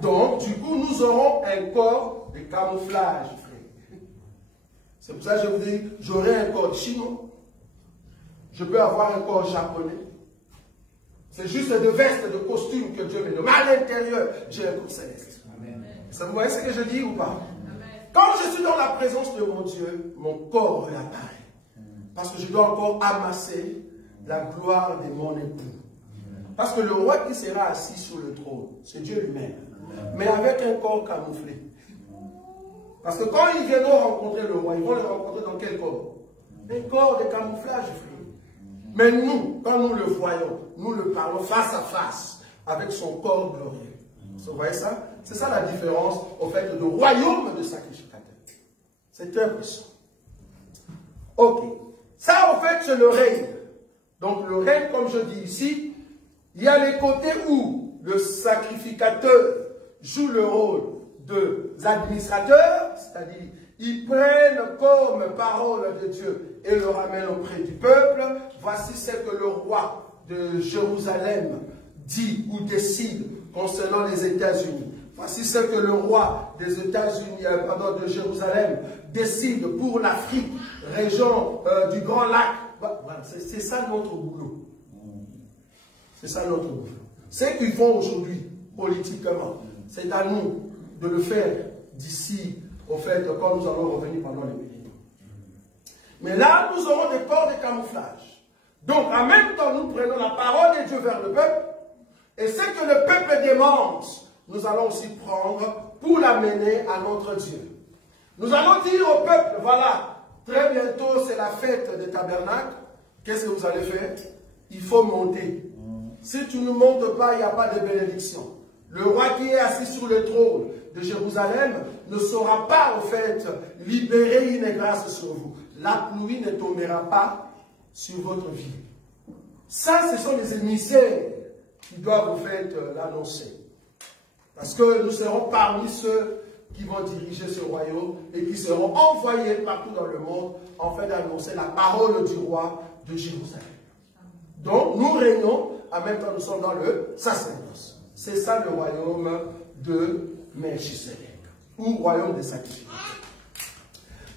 Donc, du coup, nous aurons un corps de camouflage, frère. C'est pour ça que je vous dis, j'aurai un corps chinois. Je peux avoir un corps japonais. C'est juste de vestes, de costumes que Dieu me donne. Mais à l'intérieur, j'ai un corps céleste. Amen. Ça vous voyez ce que je dis ou pas? Quand je suis dans la présence de mon Dieu, mon corps réapparaît. Parce que je dois encore amasser la gloire de mon époux. Parce que le roi qui sera assis sur le trône, c'est Dieu lui-même. Mais avec un corps camouflé. Parce que quand ils viendront rencontrer le roi, ils vont le rencontrer dans quel corps? Un corps de camouflage, frère. Mais nous, quand nous le voyons, nous le parlons face à face avec son corps glorieux. Vous voyez ça? C'est ça la différence au fait de royaume de sacrificateur. C'est très puissant. Ok. Ça, en fait, c'est le règne. Donc, le règne, comme je dis ici, il y a les côtés où le sacrificateur joue le rôle d'administrateur, c'est-à-dire, ils prennent comme parole de Dieu et le ramènent auprès du peuple. Voici ce que le roi de Jérusalem dit ou décide concernant les États-Unis. Voici ce que le roi des États-Unis, de Jérusalem, décide pour l'Afrique, région du Grand Lac. Voilà, c'est ça notre boulot. C'est ça notre boulot. Ce qu'ils font aujourd'hui, politiquement, c'est à nous de le faire d'ici, au fait, quand nous allons revenir pendant les millénaires. Mais là, nous aurons des corps de camouflage. Donc, en même temps, nous prenons la parole de Dieu vers le peuple, et ce que le peuple demande, nous allons aussi prendre pour l'amener à notre Dieu. Nous allons dire au peuple, voilà, Très bientôt, c'est la fête des tabernacles. Qu'est-ce que vous allez faire? Il faut monter. Si tu ne montes pas, il n'y a pas de bénédiction. Le roi qui est assis sur le trône de Jérusalem ne saura pas, au fait, libérer une grâce sur vous. La pluie ne tombera pas sur votre vie. Ça, ce sont les émissaires qui doivent, au fait, l'annoncer. Parce que nous serons parmi ceux qui vont diriger ce royaume et qui seront envoyés partout dans le monde en fait d'annoncer la parole du roi de Jérusalem. Donc, nous régnons, en même temps nous sommes dans le sacerdoce. C'est ça le royaume de Melchisedec, ou royaume des sacrifices.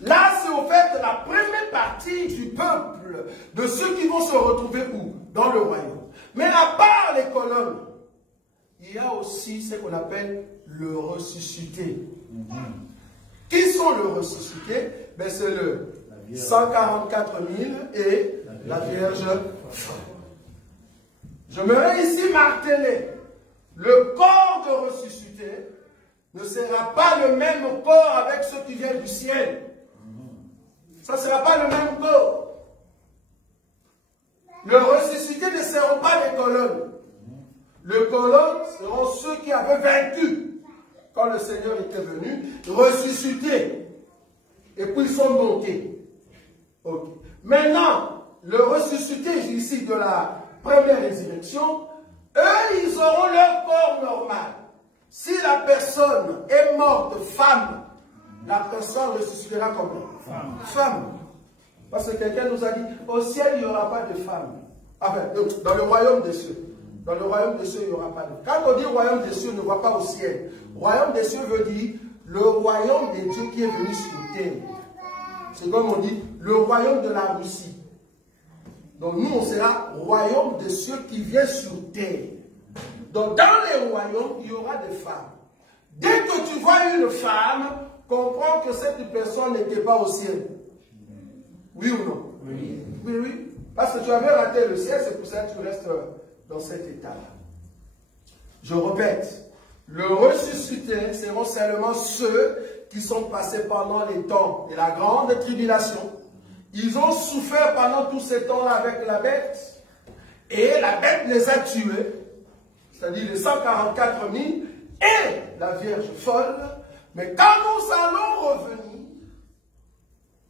Là, c'est au fait la première partie du peuple, de ceux qui vont se retrouver où? Dans le royaume. Mais à part les colonnes, il y a aussi ce qu'on appelle le ressuscité. Qui sont le ressuscité? Ben, c'est le 144 000 et la Vierge folle. Je me vais ici marteler. Le corps de ressuscité ne sera pas le même corps avec ceux qui viennent du ciel. Ça ne sera pas le même corps. Le ressuscité ne seront pas les colonnes. Les colonnes seront ceux qui avaient vaincu quand le Seigneur était venu, ressuscités. Et puis ils sont montés. Okay. Maintenant, le ressuscité ici de la première résurrection, eux, ils auront leur corps normal. Si la personne est morte femme, la personne ressuscitera comment? Femme. Parce que quelqu'un nous a dit, au ciel, il n'y aura pas de femme. Enfin, dans le royaume des cieux. Dans le royaume des cieux, il n'y aura pas de femme. Quand on dit royaume des cieux, on ne voit pas au ciel. Royaume des cieux veut dire le royaume des dieux qui est venu sur terre. C'est comme on dit, le royaume de la Russie. Donc nous, on sera royaume des cieux qui vient sur terre. Donc dans les royaumes, il y aura des femmes. Dès que tu vois une femme, comprends que cette personne n'était pas au ciel. Oui ou non? Oui. Oui, oui. Parce que tu avais raté le ciel, c'est pour ça que tu restes dans cet état-là. Je répète, le ressuscité seront seulement ceux qui sont passés pendant les temps de la grande tribulation. Ils ont souffert pendant tous ces temps-là avec la bête, et la bête les a tués, c'est-à-dire les 144 000 et la Vierge folle. Mais quand nous allons revenir,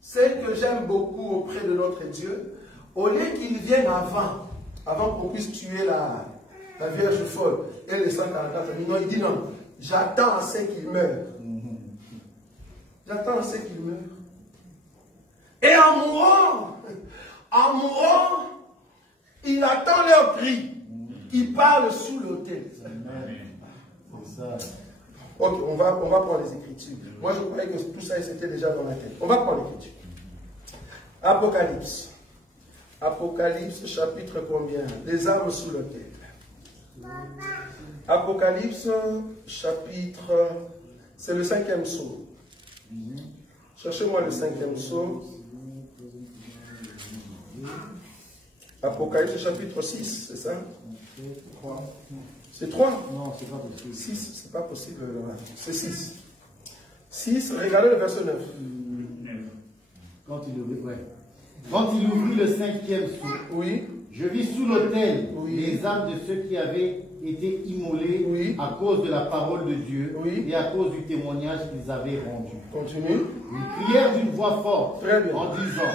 c'est que j'aime beaucoup auprès de notre Dieu, au lieu qu'il vienne avant qu'on puisse tuer la Vierge folle et les 144 000, non, il dit non, j'attends à ce qu'il meure. J'attends à ce qu'il meure. Et en mourant, il attend leur cri. Il parle sous l'autel. C'est ça. Ok, on va prendre les Écritures. Moi, je croyais que tout ça, c'était déjà dans la tête. On va prendre l'Écriture. Apocalypse. Apocalypse, chapitre combien? Les âmes sous l'autel. Apocalypse, chapitre... C'est le 5e psaume. Cherchez-moi le 5e psaume. Apocalypse, chapitre 6, c'est ça? C'est 3? Non, c'est pas possible. 6, c'est pas possible. C'est 6. 6, regardez le verset 9. Quand il ouvrit le 5e sceau, oui. Je vis sous l'autel les âmes de ceux qui avaient été immolés à cause de la parole de Dieu et à cause du témoignage qu'ils avaient rendu. Continue. Ils crièrent d'une voix forte en disant,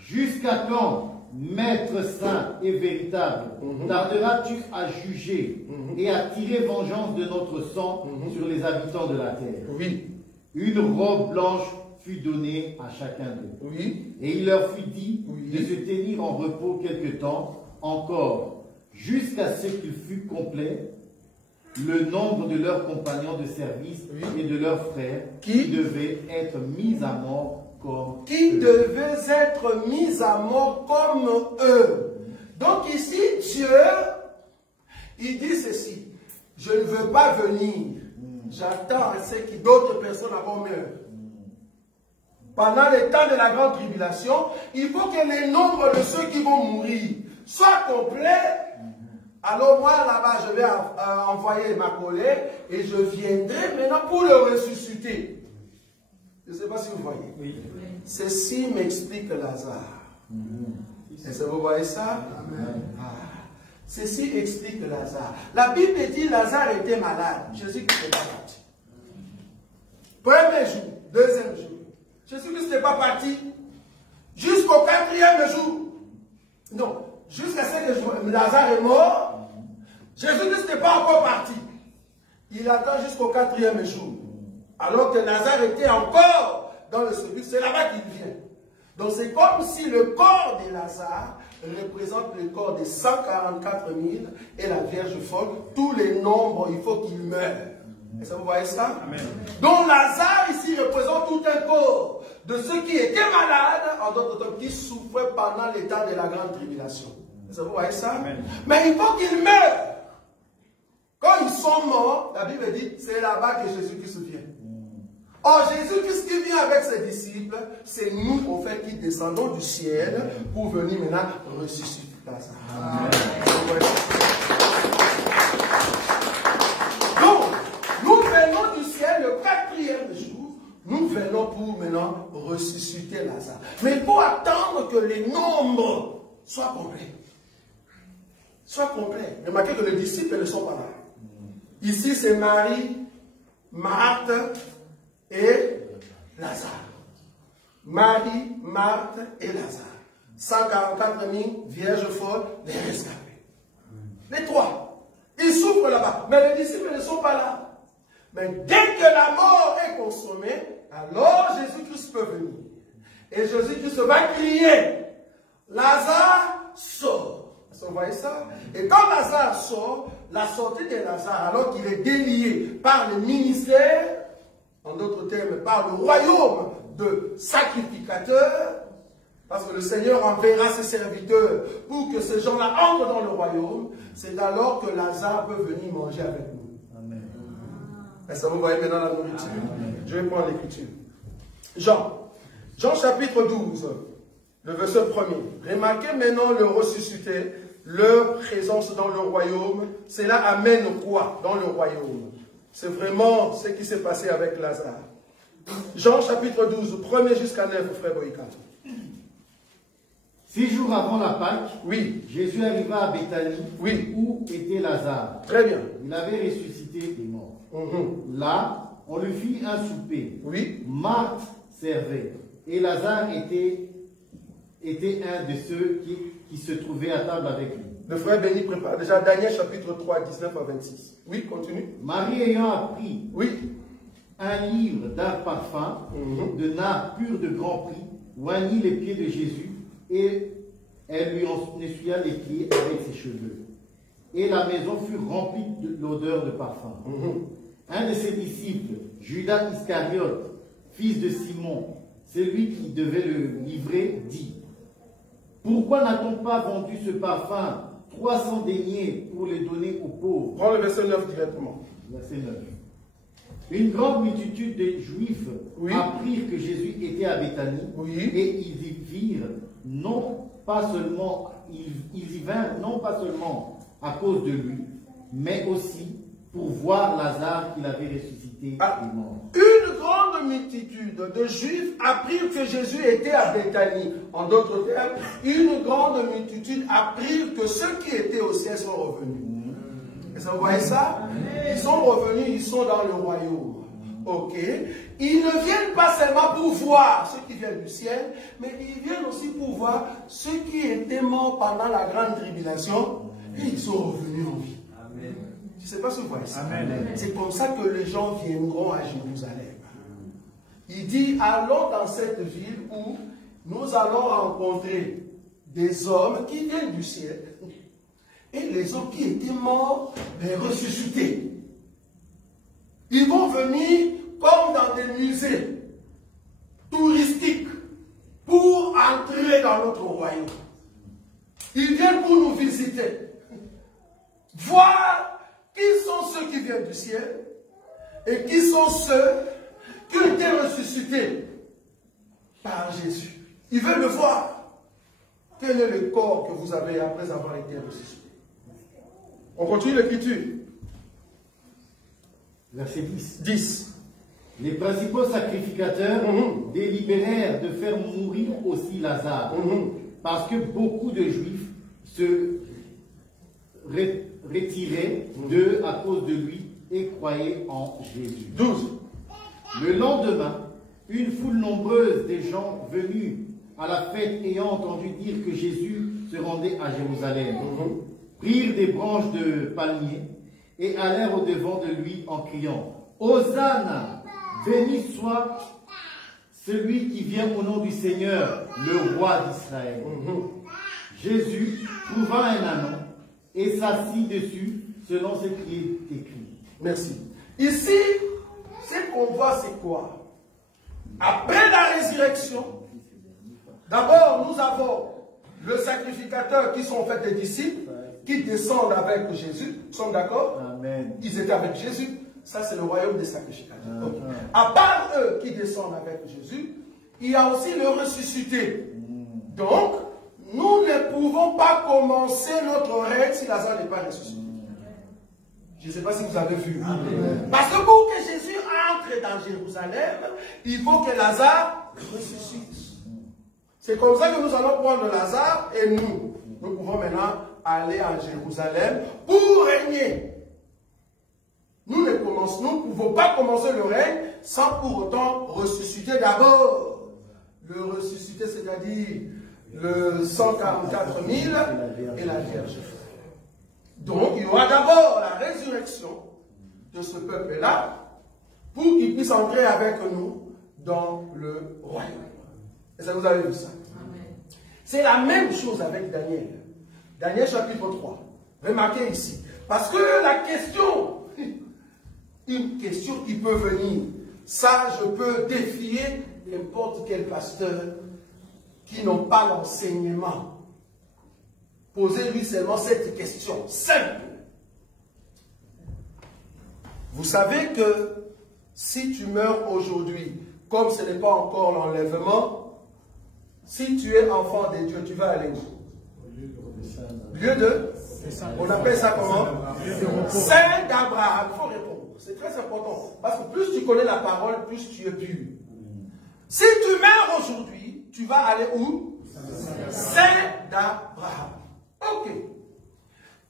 jusqu'à quand, Maître saint et véritable, tarderas-tu à juger et à tirer vengeance de notre sang sur les habitants de la terre? Oui. Une robe blanche fut donnée à chacun d'eux. Oui. Et il leur fut dit de se tenir en repos quelque temps encore, jusqu'à ce qu'il fût complet le nombre de leurs compagnons de service et de leurs frères qui devaient être mis à mort comme devaient être mis à mort comme eux. Donc ici, Dieu, il dit ceci, je ne veux pas venir, j'attends à ce que d'autres personnes avant meurent. Pendant les temps de la grande tribulation, il faut que les nombres de ceux qui vont mourir soient complets. Alors moi, là-bas, je vais envoyer ma collègue et je viendrai maintenant pour le ressusciter. Je ne sais pas si vous voyez. Oui. Ceci m'explique Lazare. Est-ce que vous voyez ça? Ceci explique Lazare. La Bible dit que Lazare était malade. Jésus-Christ n'est pas parti. Premier jour, deuxième jour. Jésus-Christ n'est pas parti jusqu'au quatrième jour. Non, jusqu'à ce que Lazare est mort, Jésus-Christ n'est pas encore parti. Il attend jusqu'au quatrième jour. Alors que Lazare était encore dans le sépulcre, c'est là-bas qu'il vient. Donc c'est comme si le corps de Lazare représente le corps des 144 000 et la Vierge folle. Tous les nombres, il faut qu'ils meurent. Est-ce que vous voyez ça? Amen. Donc Lazare ici représente tout un corps de ceux qui étaient malades, en d'autres termes, qui souffraient pendant l'état de la grande tribulation. Est-ce que vous voyez ça? Amen. Mais il faut qu'ils meurent. Quand ils sont morts, la Bible dit, c'est là-bas que Jésus-Christ vient. Or, Jésus-Christ qui vient avec ses disciples, c'est nous, au fait, qui descendons du ciel pour venir maintenant ressusciter Lazare. Amen. Donc, nous venons du ciel le quatrième jour, nous venons pour maintenant ressusciter Lazare. Mais il faut attendre que les nombres soient complets. Soient complets. Remarquez que les disciples ne sont pas là. Ici, c'est Marie, Marthe et Lazare. Marie, Marthe et Lazare. 144 000 vierges folles, les rescapés. Les trois. Ils souffrent là-bas. Mais les disciples ne sont pas là. Mais dès que la mort est consommée, alors Jésus-Christ peut venir. Et Jésus-Christ va crier, Lazare sort. Vous voyez ça? Et quand Lazare sort, la sortie de Lazare, alors qu'il est délié par le ministère, en d'autres termes, par le royaume de sacrificateur, parce que le Seigneur enverra ses serviteurs pour que ces gens-là entrent dans le royaume, c'est alors que Lazare peut venir manger avec nous. Amen. Est-ce que vous voyez maintenant la nourriture? Amen. Je vais prendre l'écriture. Jean chapitre 12, le verset 1er. Remarquez maintenant le ressuscité, leur présence dans le royaume. Cela amène quoi dans le royaume? C'est vraiment ce qui s'est passé avec Lazare. Jean chapitre 12, 1er jusqu'à 9, frère Boïka. 6 jours avant la Pâque, oui. Jésus arriva à Béthanie, oui. où était Lazare. Très bien. Il avait ressuscité des morts. Là, on lui fit un souper. Oui. Marthe servait. Et Lazare était un de ceux qui se trouvaient à table avec lui. Le frère Béni prépare déjà Daniel chapitre 3, 19 à 26. Oui, continue. Marie ayant appris un livre d'un parfum, de nard pur de grand prix, oignit les pieds de Jésus et elle lui en essuya les pieds avec ses cheveux. Et la maison fut remplie de l'odeur de parfum. Un de ses disciples, Judas Iscariote, fils de Simon, celui qui devait le livrer, dit: pourquoi n'a-t-on pas vendu ce parfum 300 deniers pour les donner aux pauvres? Prends le verset 9 directement. Verset 9. Une grande multitude de Juifs apprirent que Jésus était à Béthanie et ils y virent non pas seulement à cause de lui, mais aussi pour voir Lazare qu'il avait ressuscité des morts. Une grande multitude de Juifs apprirent que Jésus était à Béthanie. En d'autres termes, une grande multitude apprirent que ceux qui étaient au ciel sont revenus. Est-ce que vous voyez ça? Ils sont revenus, ils sont dans le royaume. Ok. Ils ne viennent pas seulement pour voir ceux qui viennent du ciel, mais ils viennent aussi pour voir ceux qui étaient morts pendant la grande tribulation et ils sont revenus en vie. Amen. Je ne sais pas si vous voyez ça. C'est comme ça que les gens viendront à Jérusalem. Il dit, allons dans cette ville où nous allons rencontrer des hommes qui viennent du ciel et les hommes qui étaient morts, les ressuscités. Ils vont venir comme dans des musées touristiques pour entrer dans notre royaume. Ils viennent pour nous visiter, voir qui sont ceux qui viennent du ciel et qui sont ceux qui ont été ressuscités par Jésus. Ils veulent le voir. Quel est le corps que vous avez après avoir été ressuscité? On continue l'écriture. Verset 10. 10. Les principaux sacrificateurs délibérèrent de faire mourir aussi Lazare, parce que beaucoup de Juifs se retiraient d'eux à cause de lui et croyaient en Jésus. 12. Le lendemain, une foule nombreuse des gens venus à la fête ayant entendu dire que Jésus se rendait à Jérusalem, prirent des branches de palmier et allèrent au-devant de lui en criant « Hosanna, béni soit celui qui vient au nom du Seigneur, le roi d'Israël. » Jésus trouva un anon et s'assit dessus selon ce qui est écrit. Merci. Ici, ce qu'on voit, c'est quoi? Après la résurrection, d'abord, nous avons le sacrificateur qui sont en fait des disciples, qui descendent avec Jésus. Nous sommes d'accord? Amen. Ils étaient avec Jésus. Ça, c'est le royaume des sacrificateurs. Okay. À part eux qui descendent avec Jésus, il y a aussi le ressuscité. Donc, nous ne pouvons pas commencer notre règne si Lazare n'est pas ressuscité. Je ne sais pas si vous avez vu. Amen. Parce que pour que Jésus entre dans Jérusalem, il faut que Lazare ressuscite. C'est comme ça que nous allons prendre Lazare et nous pouvons maintenant aller à Jérusalem pour régner. Nous ne pouvons pas commencer le règne sans pour autant ressusciter d'abord. Le ressuscité, c'est-à-dire le 144 000 et la Vierge. Donc, il y aura d'abord la résurrection de ce peuple-là pour qu'il puisse entrer avec nous dans le royaume. Et ça, vous avez vu ça? C'est la même chose avec Daniel. Daniel chapitre 3. Remarquez ici. Parce que la question, une question qui peut venir, ça, je peux défier n'importe quel pasteur qui n'ont pas l'enseignement. Posez-lui seulement cette question simple. Vous savez que si tu meurs aujourd'hui, comme ce n'est pas encore l'enlèvement, si tu es enfant de Dieu, tu vas aller où? Lieu de? On appelle ça comment? Saint d'Abraham. Il faut répondre. C'est très important. Parce que plus tu connais la parole, plus tu es pur. Si tu meurs aujourd'hui, tu vas aller où? Saint d'Abraham. Ok.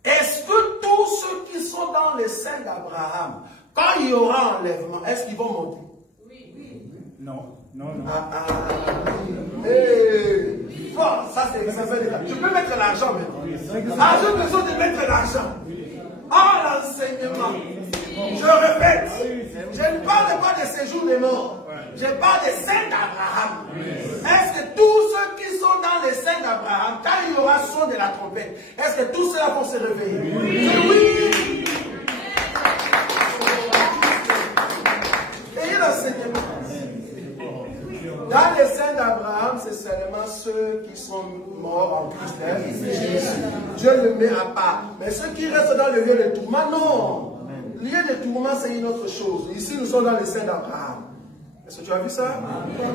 Est-ce que tous ceux qui sont dans les saints d'Abraham, quand il y aura enlèvement, est-ce qu'ils vont monter? Oui. Non. Hey. Bon, ça c'est je peux mettre l'argent maintenant. Ah, j'ai besoin de mettre l'argent. Ah, l'enseignement. Je répète, je ne parle pas de séjour des morts. Je parle des saints d'Abraham. Est-ce que tous ceux qui sont dans les saints d'Abraham, quand il y aura son de la trompette, est-ce que tous ceux-là vont se réveiller? Oui. Ayez l'enseignement. Dans les saints d'Abraham, c'est seulement ceux qui sont morts en Christ. Dieu le met à part. Mais ceux qui restent dans le lieu de tourment, non. Le lieu de tourment, c'est une autre chose. Ici, nous sommes dans les saints d'Abraham. Est-ce que tu as vu ça? Voilà.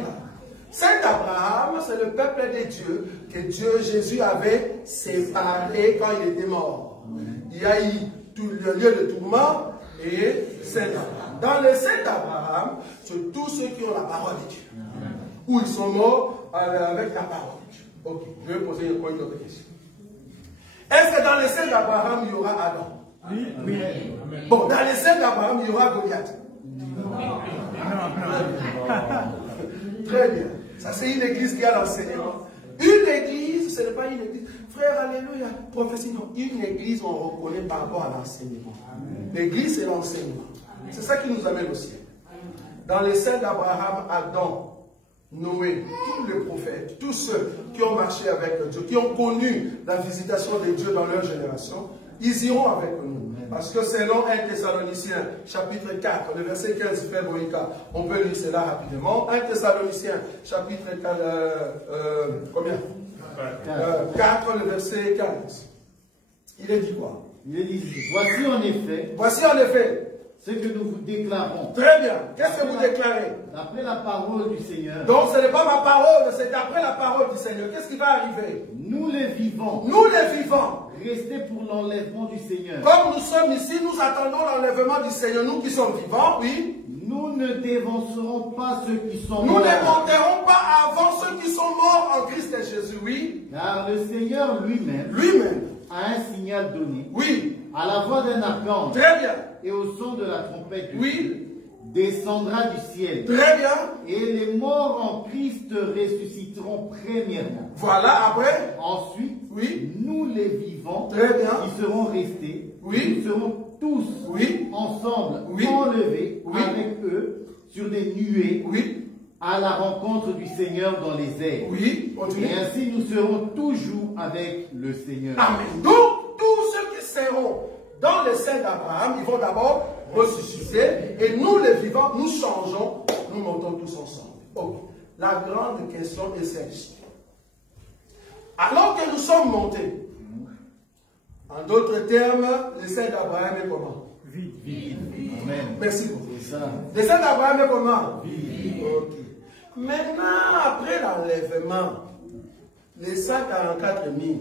Saint Abraham, c'est le peuple de Dieu que Dieu, Jésus avait séparé quand il était mort. Il y a eu tout le lieu de tourment et Saint Abraham. Dans le Saint Abraham, c'est tous ceux qui ont la parole de Dieu. Où ils sont morts avec la parole de Dieu. Ok, je vais poser une autre question. Est-ce que dans le Saint d'Abraham, il y aura Adam? Oui. Bon, dans le Saint d'Abraham, il y aura Goliath? Très bien. Ça, c'est une église qui a l'enseignement. Une église, ce n'est pas une église. Frère, alléluia, prophétie, non. Une église, on reconnaît par rapport à l'enseignement. L'église, c'est l'enseignement. C'est ça qui nous amène au ciel. Dans les saints d'Abraham, Adam, Noé, tous les prophètes, tous ceux qui ont marché avec Dieu, qui ont connu la visitation de Dieu dans leur génération, ils iront avec nous. Parce que selon 1 Thessaloniciens, chapitre 4, le verset 15, Frère Moïka, on peut lire cela rapidement. 1 Thessaloniciens, chapitre 4, combien 4, le verset 15. Il est dit quoi? Il est dit, voici en effet ce que nous vous déclarons. Très bien. Qu'est-ce que vous déclarez? D'après la parole du Seigneur. Donc ce n'est pas ma parole, c'est d'après la parole du Seigneur. Qu'est-ce qui va arriver? Nous les vivants. Nous les vivants. Restez pour l'enlèvement du Seigneur. Comme nous sommes ici, nous attendons l'enlèvement du Seigneur. Nous qui sommes vivants, oui. Nous Nous ne dévancerons pas ceux qui sont Nous morts. ne monterons pas avant ceux qui sont morts en Christ Jésus, oui. Car le Seigneur lui-même a un signal donné. Oui. À la voix d'un archange. Très bien. Et au son de la trompette de Oui. Dieu, descendra du ciel. Très bien. Et les morts en Christ ressusciteront premièrement. Voilà, après. Ensuite, oui. Nous les vivants, très bien, qui serons restés, oui. nous serons tous oui. ensemble oui. enlevés oui. avec eux sur des nuées oui. à la rencontre du Seigneur dans les airs. Oui. Et ainsi nous serons toujours avec le Seigneur. Amen. Donc, tous ceux qui seront dans les seins d'Abraham, ils vont d'abord ressusciter et nous les vivants, nous changeons, nous montons tous ensemble. Okay. La grande question est celle-ci. Alors que nous sommes montés, en d'autres termes, les seins d'Abraham est comment? Vide. Amen. Merci beaucoup. Les seins d'Abraham est comment? Vide. Okay. Maintenant, après l'enlèvement, les 144 000,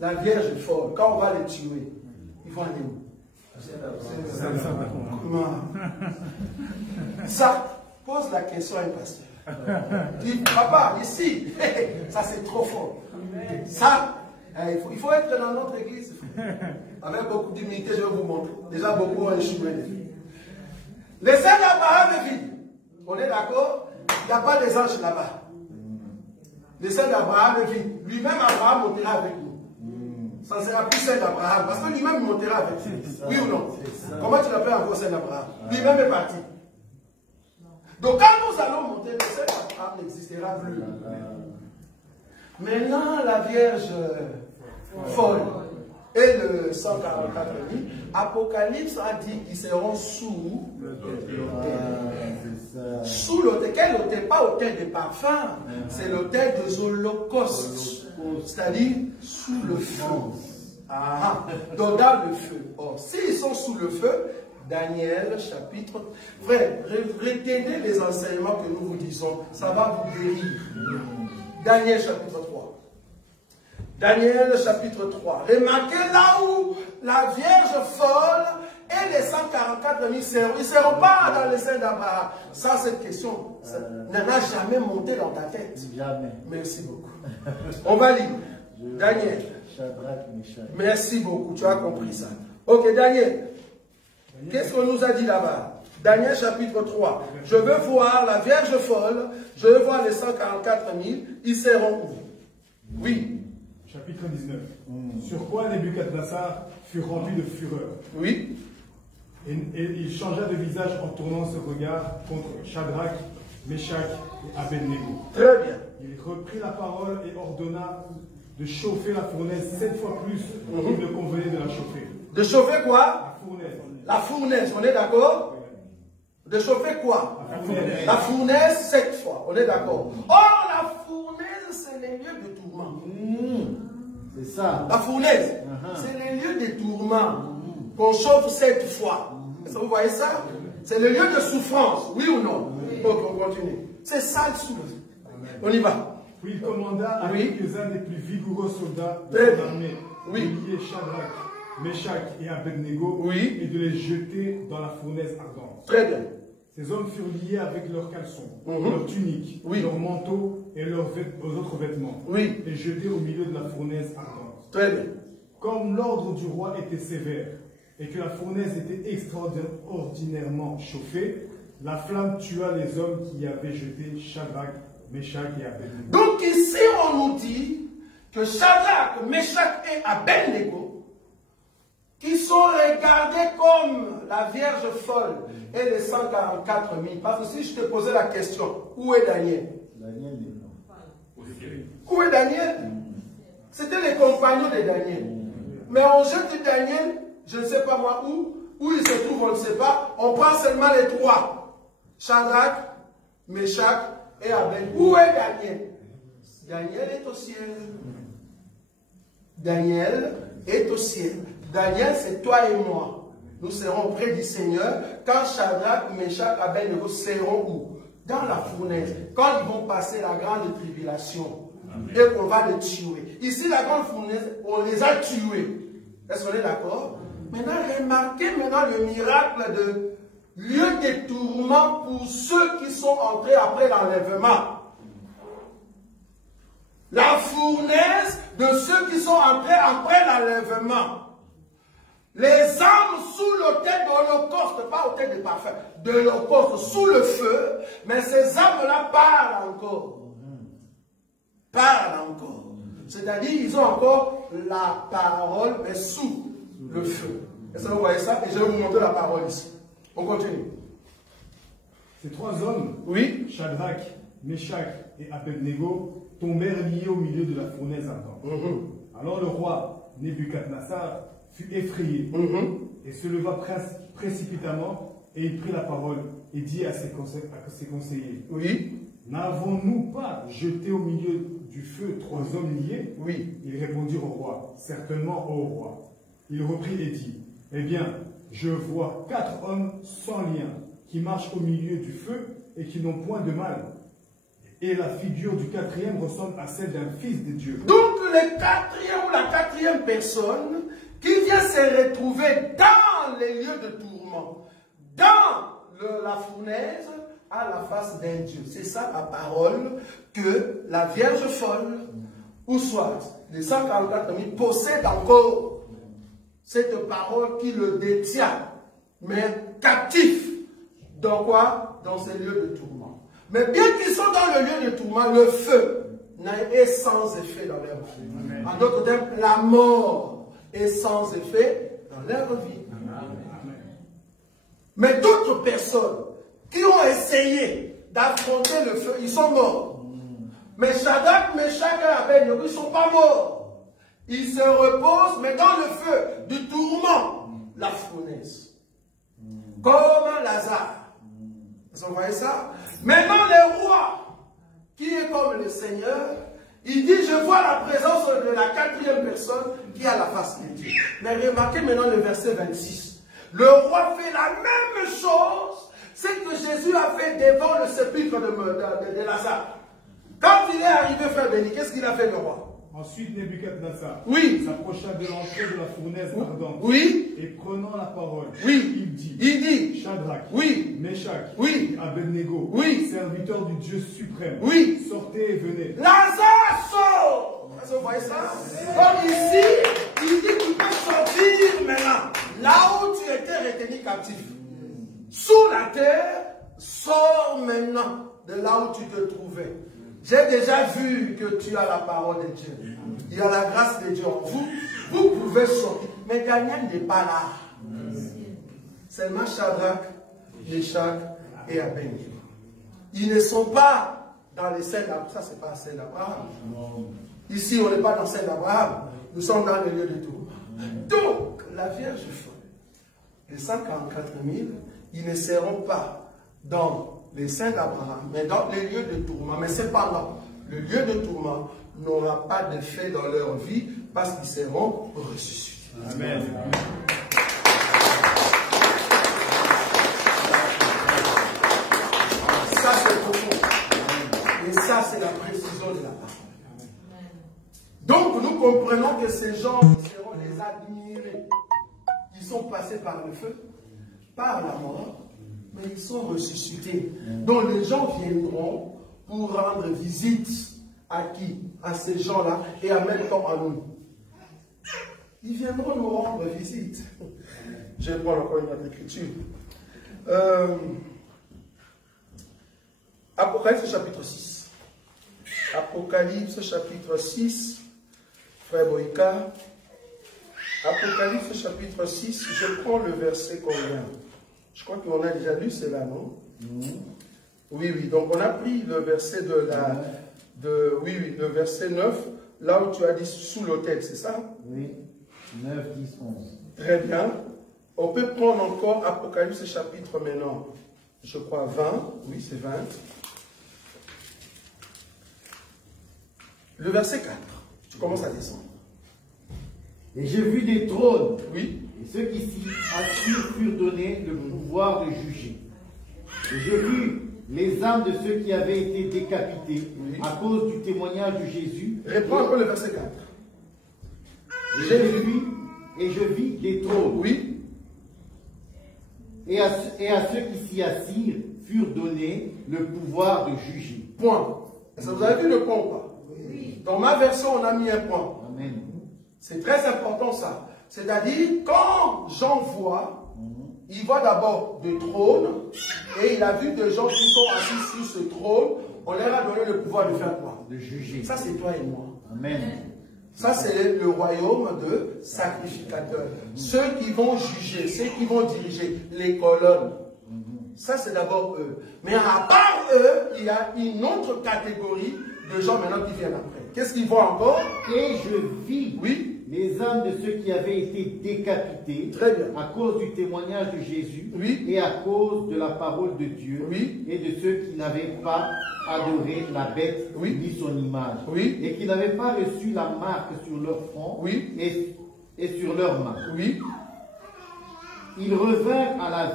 la Vierge folle, quand on va les tuer, ils vont aller où? Ça pose la question à un pasteur. Il dit, papa, ici, ça c'est trop fort. Ça, il faut être dans notre église. Avec beaucoup d'humilité, je vais vous montrer. Déjà, beaucoup ont échoué. Les seins d'Abraham est vide. On est d'accord? Il n'y a pas des anges là-bas. Les seins d'Abraham est vide. Lui-même, Abraham montera avec nous. Ça ne sera plus sein d'Abraham. Parce que lui-même montera avec nous. Oui ou non? Comment tu l'appelles encore sein d'Abraham? Lui-même est parti. Donc quand nous allons monter, le sein d'Abraham n'existera plus. Maintenant, la Vierge folle et le 144 000, Apocalypse a dit qu'ils seront sous l'autel. Sous l'autel. Quel autel? Pas autel de parfum, c'est l'autel des holocaustes. C'est-à-dire sous le feu. Donc dans le feu. Or, s'ils sont sous le feu, Daniel chapitre... Frère, retenez les enseignements que nous vous disons, ça va vous guérir. Daniel chapitre 3. Daniel chapitre 3. Remarquez là où la Vierge folle et les 144 000 seront. Ils ne seront pas dans les seins d'Abraham. Ça, cette question n'en a jamais monté dans ta tête. Jamais. Merci beaucoup. On va lire. Daniel. Merci beaucoup. Tu as compris ça. Ok, Daniel. Qu'est-ce qu'on nous a dit là-bas? Daniel chapitre 3. Je veux voir la Vierge folle. Je veux voir les 144 000. Ils seront où? Oui. Chapitre 19. Sur quoi Nebuchadnezzar fut rempli de fureur. Oui. Et il changea de visage en tournant ce regard contre Shadrach, Meshach et Abednego. Très bien. Il reprit la parole et ordonna de chauffer la fournaise 7 fois plus qu'il ne convenait de la chauffer. De chauffer quoi? La fournaise. La fournaise, on est d'accord? De chauffer quoi? La fournaise 7 fois, on est d'accord. Or, la fournaise, c'est les lieux de tourment. C'est ça. La fournaise, c'est les lieux de tourment qu'on chauffe 7 fois. Vous voyez ça? C'est le lieu de souffrance, oui ou non? Donc, on continue. C'est ça le souffle. On y va. Puis il commanda à quelques-uns des plus vigoureux soldats de l'armée de lier Shadrach, Meshach et Abednego et de les jeter dans la fournaise ardente. Très bien. Ces hommes furent liés avec leurs caleçons, leurs tuniques, leurs manteaux et leurs autres vêtements, et jetés au milieu de la fournaise ardente. Très bien. Comme l'ordre du roi était sévère et que la fournaise était extraordinairement chauffée, la flamme tua les hommes qui y avaient jeté Shadrach, Meshach et Abednego. Donc ici on nous dit que Shadrach, Meshach et Abednego, qui sont regardés comme la Vierge folle et les 144 000. Parce que si je te posais la question, où est Daniel? Daniel n'est pas. Où est Daniel? C'était les compagnons de Daniel. Mais on jette Daniel, je ne sais pas moi où il se trouve, on ne sait pas. On prend seulement les 3. Shadrach, Meshach et Abednego. Où est Daniel? Daniel est au ciel. Daniel est au ciel. Daniel, c'est toi et moi. Nous serons près du Seigneur quand Shadrach, Meshach, Abednego seront où? Dans la fournaise. Quand ils vont passer la grande tribulation. Et qu'on va les tuer. Ici, la grande fournaise, on les a tués. Est-ce qu'on est d'accord? Maintenant, remarquez maintenant le miracle lieu de tourment pour ceux qui sont entrés après l'enlèvement. La fournaise de ceux qui sont entrés après l'enlèvement. Les âmes sous l'autel de l'Holocauste, pas autel de parfum, de l'Holocauste, sous le feu, mais ces âmes-là parlent encore. Parlent encore. C'est-à-dire, ils ont encore la parole, mais sous le feu. Est-ce que vous voyez ça? Et je vais vous montrer la parole ici. On continue. Ces trois hommes, oui, Shadrach, Meshach et Abednego, tombèrent liés au milieu de la fournaise ardente. Alors le roi Nebuchadnezzar fut effrayé et se leva précipitamment et il prit la parole et dit à ses conseillers, oui, n'avons-nous pas jeté au milieu du feu trois hommes liés? Oui. Ils répondirent au roi, certainement au roi. Il reprit et dit, eh bien, je vois 4 hommes sans lien qui marchent au milieu du feu et qui n'ont point de mal. Et la figure du quatrième ressemble à celle d'un fils de Dieu. Donc le quatrième ou la quatrième personne qui vient se retrouver dans les lieux de tourment, dans la fournaise, à la face d'un Dieu. C'est ça la parole que la Vierge folle, ou soit les 144 000 possèdent encore cette parole qui le détient, mais captif. Dans quoi? Dans ces lieux de tourment. Mais bien qu'ils soient dans le lieu de tourment, le feu est sans effet dans leur vie. En d'autres termes, la mort est sans effet dans leur vie. Mais d'autres personnes qui ont essayé d'affronter le feu, ils sont morts. Mais Shadrach, Meshach et Abednego, ils ne sont pas morts. Ils se reposent, mais dans le feu du tourment, la fournaise. Comme Lazare. Vous voyez ça? Maintenant, le roi, qui est comme le Seigneur, il dit, je vois la présence de la quatrième personne qui a la face de Dieu. Mais remarquez maintenant le verset 26. Le roi fait la même chose, c'est que Jésus a fait devant le sépulcre de Lazare. Quand il est arrivé faire béni, qu'est-ce qu'il a fait le roi? Ensuite, Nebuchadnezzar s'approcha de l'entrée de la fournaise ardente. Et prenant la parole, il dit, Shadrach, Meshach, Abednego, serviteurs du Dieu suprême, sortez et venez. Lazare sort. Vous voyez ça? Donc ici, il dit qu'il peut sortir maintenant. Là où tu étais retenu captif. Sous la terre, sors maintenant de là où tu te trouvais. J'ai déjà vu que tu as la parole de Dieu. Il y a la grâce de Dieu en vous. Vous pouvez sortir. Mais Daniel n'est pas là. Seulement Shadrach, Meshach et Abednego. Ils ne sont pas dans les scènes d'Abraham. Ça, c'est pas la scène d'Abraham. Ici, on n'est pas dans la scène d'Abraham. Nous sommes dans le lieu de tout. Donc, la Vierge folle, les 144 000, ils ne seront pas dans les saints d'Abraham, mais dans les lieux de tourment. Mais cependant, le lieu de tourment n'aura pas d'effet dans leur vie parce qu'ils seront ressuscités. Amen. Ça, c'est profond. Et ça, c'est la précision de la parole. Donc, nous comprenons que ces gens seront les admirés. Ils sont passés par le feu, par la mort, mais ils sont ressuscités. Donc les gens viendront pour rendre visite à qui? À ces gens-là et en même temps à nous. Ils viendront nous rendre visite. Je vais prendre encore une autre écriture. Apocalypse chapitre 6. Apocalypse chapitre 6. Frère Boïka. Apocalypse chapitre 6. Je prends le verset combien? Je crois qu'on a déjà lu cela, non? Oui. Donc on a pris le verset le verset 9, là où tu as dit sous l'autel, c'est ça? Oui. 9, 10, 11. Très bien. On peut prendre encore Apocalypse chapitre maintenant, je crois 20. Oui, c'est 20. Le verset 4. Tu commences à descendre. Et j'ai vu des trônes. Oui. Et ceux qui s'y assirent furent donnés le pouvoir de juger. Et j'ai vu les âmes de ceux qui avaient été décapités à cause du témoignage de Jésus. Reprends encore le verset 4. Et je vis des trônes. Oui. Et à ceux qui s'y assirent furent donnés le pouvoir de juger. Point. Est-ce que vous avez vu le point ou pas? Oui. Dans ma version, on a mis un point. Amen. C'est très important ça. C'est-à-dire, quand Jean voit, il voit d'abord des trônes, et il a vu des gens qui sont assis sur ce trône, on leur a donné le pouvoir de faire quoi? De juger. Ça, c'est toi et moi. Amen. Ça, c'est le royaume de sacrificateurs. Ceux qui vont juger, ceux qui vont diriger les colonnes. Ça, c'est d'abord eux. Mais à part eux, il y a une autre catégorie de gens maintenant qui viennent après. Qu'est-ce qu'ils voient encore? Et je vis les âmes de ceux qui avaient été décapités à cause du témoignage de Jésus et à cause de la parole de Dieu et de ceux qui n'avaient pas adoré la bête ni son image et qui n'avaient pas reçu la marque sur leur front et sur leurs mains. Ils revinrent à la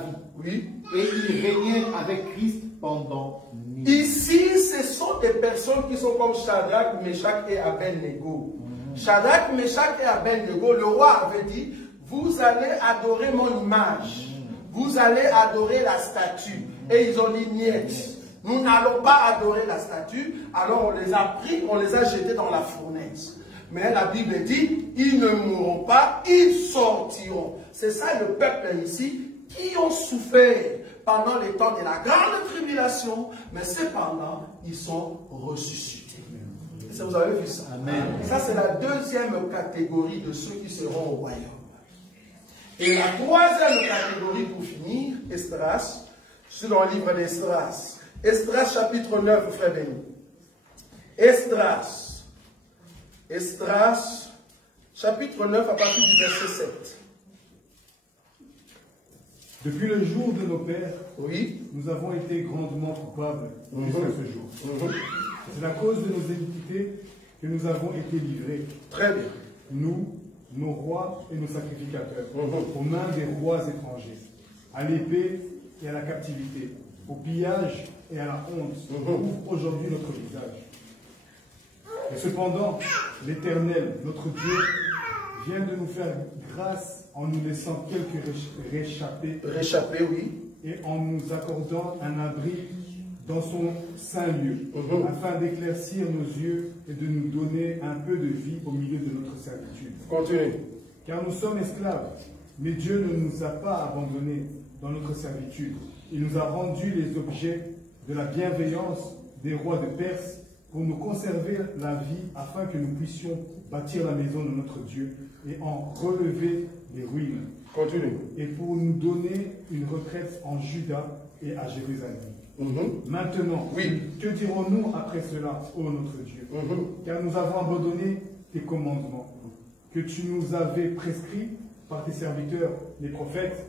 vie et ils régnèrent avec Christ pendant 1000 ans. Ici, ce sont des personnes qui sont comme Shadrach, Meshach et Abednego. Shadrach, Meshach et Abednego, le roi avait dit, vous allez adorer mon image, vous allez adorer la statue. Et ils ont dit, niet, nous n'allons pas adorer la statue. Alors on les a pris, on les a jetés dans la fournaise. Mais la Bible dit, ils ne mourront pas, ils sortiront. C'est ça le peuple ici, qui ont souffert pendant les temps de la grande tribulation, mais cependant, ils sont ressuscités. Est-ce que vous avez vu ça? Amen. Ça, c'est la deuxième catégorie de ceux qui seront au royaume. Et la troisième catégorie, pour finir, Esdras, je suis dans le livre d'Esdras. Esdras, chapitre 9, frère béni. Esdras, chapitre 9, à partir du verset 7. Depuis le jour de nos pères, nous avons été grandement coupables jusqu'à ce jour. C'est à cause de nos iniquités que nous avons été livrés. Très bien. Nous, nos rois et nos sacrificateurs, aux mains des rois étrangers, à l'épée et à la captivité, au pillage et à la honte, ouvre aujourd'hui notre visage. Et cependant, l'Éternel, notre Dieu, vient de nous faire grâce en nous laissant quelques réchappés, et en nous accordant un abri dans son saint lieu, afin d'éclaircir nos yeux et de nous donner un peu de vie au milieu de notre servitude. Continue. Car nous sommes esclaves, mais Dieu ne nous a pas abandonnés dans notre servitude. Il nous a rendus les objets de la bienveillance des rois de Perse pour nous conserver la vie afin que nous puissions bâtir la maison de notre Dieu et en relever les ruines. Continue. Et pour nous donner une retraite en Juda et à Jérusalem. Maintenant, que dirons-nous après cela, ô notre Dieu? Car nous avons abandonné tes commandements, que tu nous avais prescrits par tes serviteurs, les prophètes,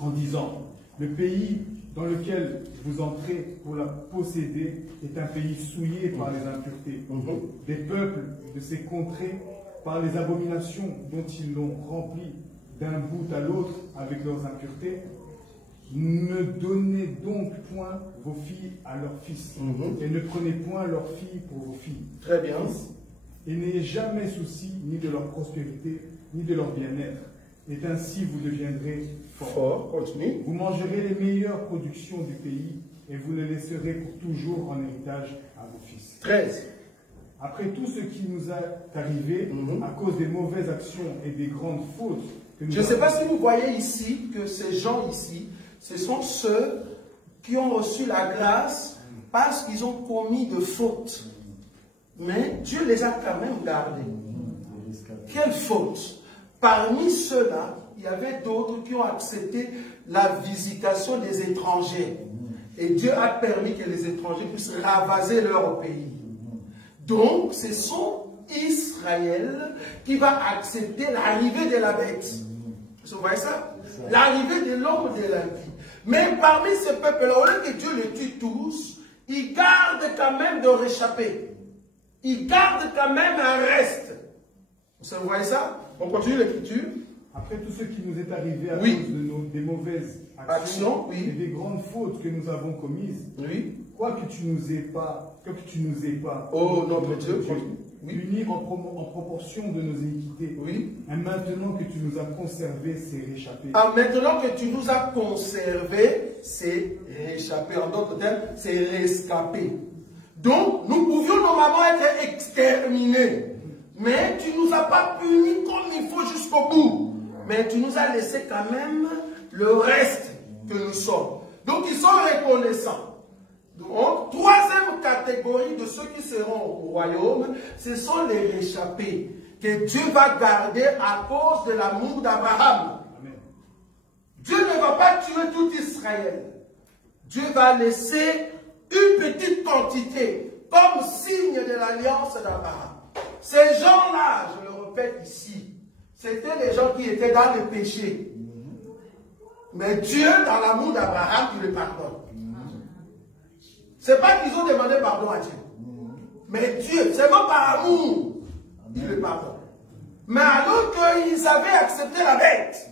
en disant, le pays dans lequel vous entrez pour la posséder est un pays souillé par les impuretés, des peuples de ces contrées par les abominations dont ils l'ont rempli d'un bout à l'autre avec leurs impuretés. Ne donnez donc point vos filles à leurs fils, et ne prenez point leurs filles pour vos filles. Très bien. Et n'ayez jamais souci ni de leur prospérité, ni de leur bien-être. Et ainsi vous deviendrez forts. Continue. Vous mangerez les meilleures productions du pays, et vous les laisserez pour toujours en héritage à vos fils. 13. Après tout ce qui nous est arrivé, à cause des mauvaises actions et des grandes fautes que nous Je ne sais pas si vous voyez ici que ces gens ici, ce sont ceux qui ont reçu la grâce parce qu'ils ont commis de fautes. Mais Dieu les a quand même gardés. Quelle faute? Parmi ceux-là, il y avait d'autres qui ont accepté la visitation des étrangers. Et Dieu a permis que les étrangers puissent ravager leur pays. Donc, ce sont Israël qui va accepter l'arrivée de la bête. Vous voyez ça? L'arrivée de l'homme de la vie. Mais parmi ces peuples-là, au lieu que Dieu les tue tous, il garde quand même de réchapper. Il garde quand même un reste. Vous voyez ça? On continue l'écriture. Après tout ce qui nous est arrivé à cause de des mauvaises actions et des grandes fautes que nous avons commises, quoi que tu nous aies pas, oh notre Dieu, unis en proportion de nos iniquités. Oui. Et maintenant que tu nous as conservés, c'est réchappé. Ah, maintenant que tu nous as conservés, c'est réchappé. En d'autres termes, c'est rescapé. Donc, nous pouvions normalement être exterminés. Mais tu ne nous as pas punis comme il faut jusqu'au bout. Mais tu nous as laissé quand même le reste que nous sommes. Donc, ils sont reconnaissants. Donc, troisième catégorie de ceux qui seront au royaume, ce sont les réchappés que Dieu va garder à cause de l'amour d'Abraham. Dieu ne va pas tuer tout Israël. Dieu va laisser une petite quantité comme signe de l'alliance d'Abraham. Ces gens-là, je le répète ici, c'était les gens qui étaient dans le péché. Mais Dieu, dans l'amour d'Abraham, il les pardonne. Ce n'est pas qu'ils ont demandé pardon à Dieu. Mais Dieu, seulement par amour, il les pardonne. Mais alors qu'ils avaient accepté la bête,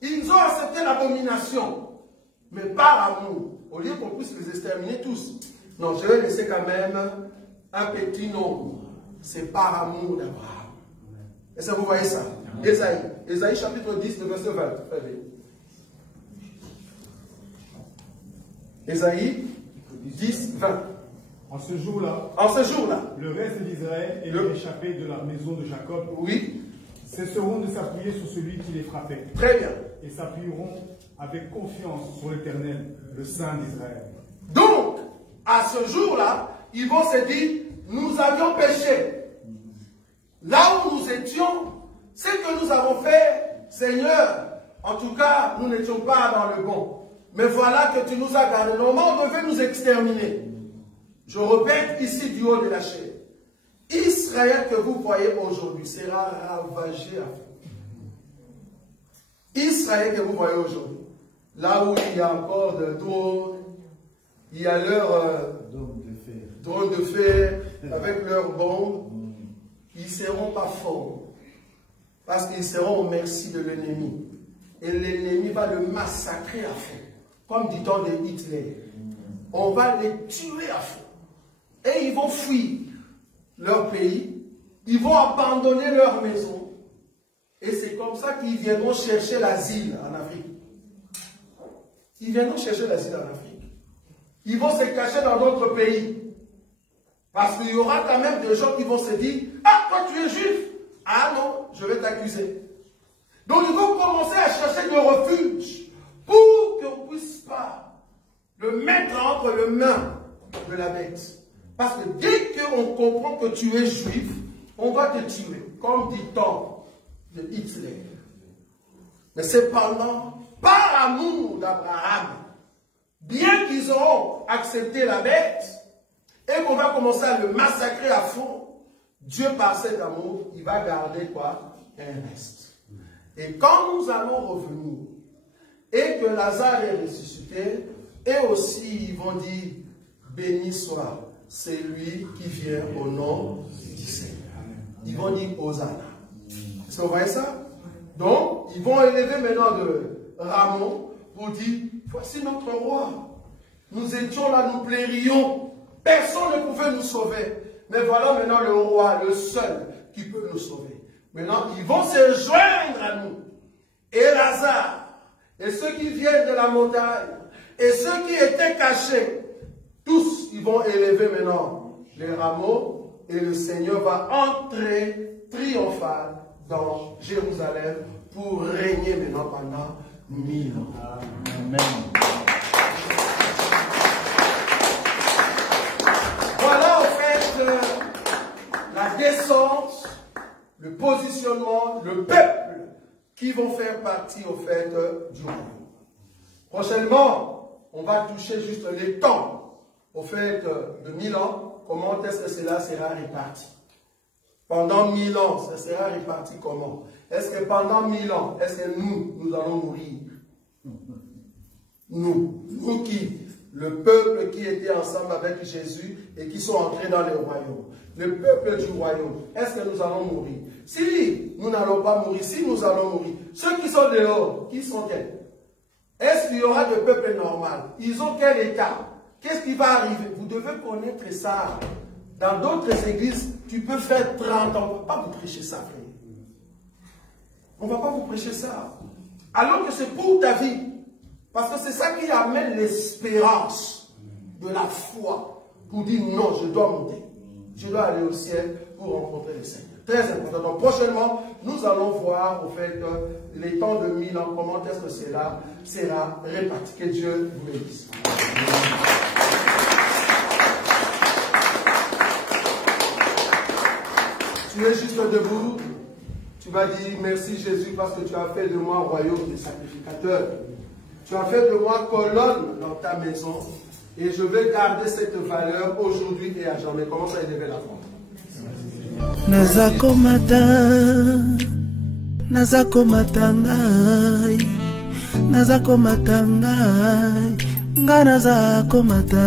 ils ont accepté l'abomination. Mais par amour, au lieu qu'on puisse les exterminer tous. Non, je vais laisser quand même un petit nombre. C'est par amour d'Abraham. Est-ce que vous voyez ça? Ésaïe. Ésaïe chapitre 10, le verset 20. Ésaïe 10, 20. En ce jour-là, le reste d'Israël et les réchappés de la maison de Jacob, oui, cesseront de s'appuyer sur celui qui les frappait. Très bien. Et s'appuieront avec confiance sur l'Éternel, le Saint d'Israël. Donc, à ce jour-là, ils vont se dire, nous avions péché. Là où nous étions, ce que nous avons fait, Seigneur, en tout cas, nous n'étions pas dans le bon. Mais voilà que tu nous as gardés. Normalement, on devait nous exterminer. Je répète ici du haut de la chair. Israël que vous voyez aujourd'hui sera ravagé à fond. Israël que vous voyez aujourd'hui, là où il y a encore de drones, il y a leurs drones de fer avec leurs bombes, ils ne seront pas forts. Parce qu'ils seront au merci de l'ennemi. Et l'ennemi va le massacrer à fond. Comme du temps de Hitler. On va les tuer à fond. Et ils vont fuir leur pays. Ils vont abandonner leur maison. Et c'est comme ça qu'ils viendront chercher l'asile en Afrique. Ils viendront chercher l'asile en Afrique. Ils vont se cacher dans d'autres pays. Parce qu'il y aura quand même des gens qui vont se dire, ah, toi tu es juif. Ah non, je vais t'accuser. Donc ils vont commencer à chercher des refuges pour qu'on ne puisse pas le mettre entre les mains de la bête. Parce que dès qu'on comprend que tu es juif, on va te tuer, comme du temps de Hitler. Mais cependant, par amour d'Abraham, bien qu'ils auront accepté la bête, et qu'on va commencer à le massacrer à fond, Dieu, par cet amour, il va garder quoi? Un reste. Et quand nous allons revenir, et que Lazare est ressuscité, et aussi ils vont dire, béni soit celui qui vient au nom du Seigneur. Ils vont dire Hosanna. Est-ce que vous voyez ça? Donc, ils vont élever maintenant de Ramon pour dire, voici notre roi. Nous étions là, nous plairions. Personne ne pouvait nous sauver. Mais voilà maintenant le roi, le seul qui peut nous sauver. Maintenant, ils vont se joindre à nous. Et Lazare, et ceux qui viennent de la montagne, et ceux qui étaient cachés, tous, ils vont élever maintenant les rameaux, et le Seigneur va entrer triomphal dans Jérusalem pour régner maintenant pendant 1000 ans. Amen. Voilà en fait la descente, le positionnement, le peuple qui vont faire partie au fait du royaume. Prochainement, on va toucher juste les temps au fait de 1000 ans. Comment est-ce que cela sera réparti? Pendant 1000 ans, ça sera réparti comment? Est-ce que pendant 1000 ans, est-ce que nous allons mourir? Nous qui? Le peuple qui était ensemble avec Jésus et qui sont entrés dans le royaume. Le peuple du royaume. Est-ce que nous allons mourir? Si nous n'allons pas mourir, si nous allons mourir, ceux qui sont dehors, qui sont-ils? Est-ce qu'il y aura de peuple normal? Ils ont quel état? Qu'est-ce qui va arriver? Vous devez connaître ça Dans d'autres églises, tu peux faire 30 ans. On ne va pas vous prêcher ça, frère. On ne va pas vous prêcher ça. Alors que c'est pour ta vie. Parce que c'est ça qui amène l'espérance de la foi. Pour dire non, je dois monter. Je dois aller au ciel pour rencontrer le Seigneur. Très important. Donc prochainement, nous allons voir au fait les temps de 1000 ans, comment est-ce que cela sera réparti. Que Dieu vous bénisse. Tu es juste debout. Tu vas dire merci Jésus parce que tu as fait de moi royaume des sacrificateurs. Tu as fait de moi colonne dans ta maison. Et je vais garder cette valeur aujourd'hui et à jamais. Commence à élever la voix. Nazakomata ngai, nazakomata ngai, nga nazakomata.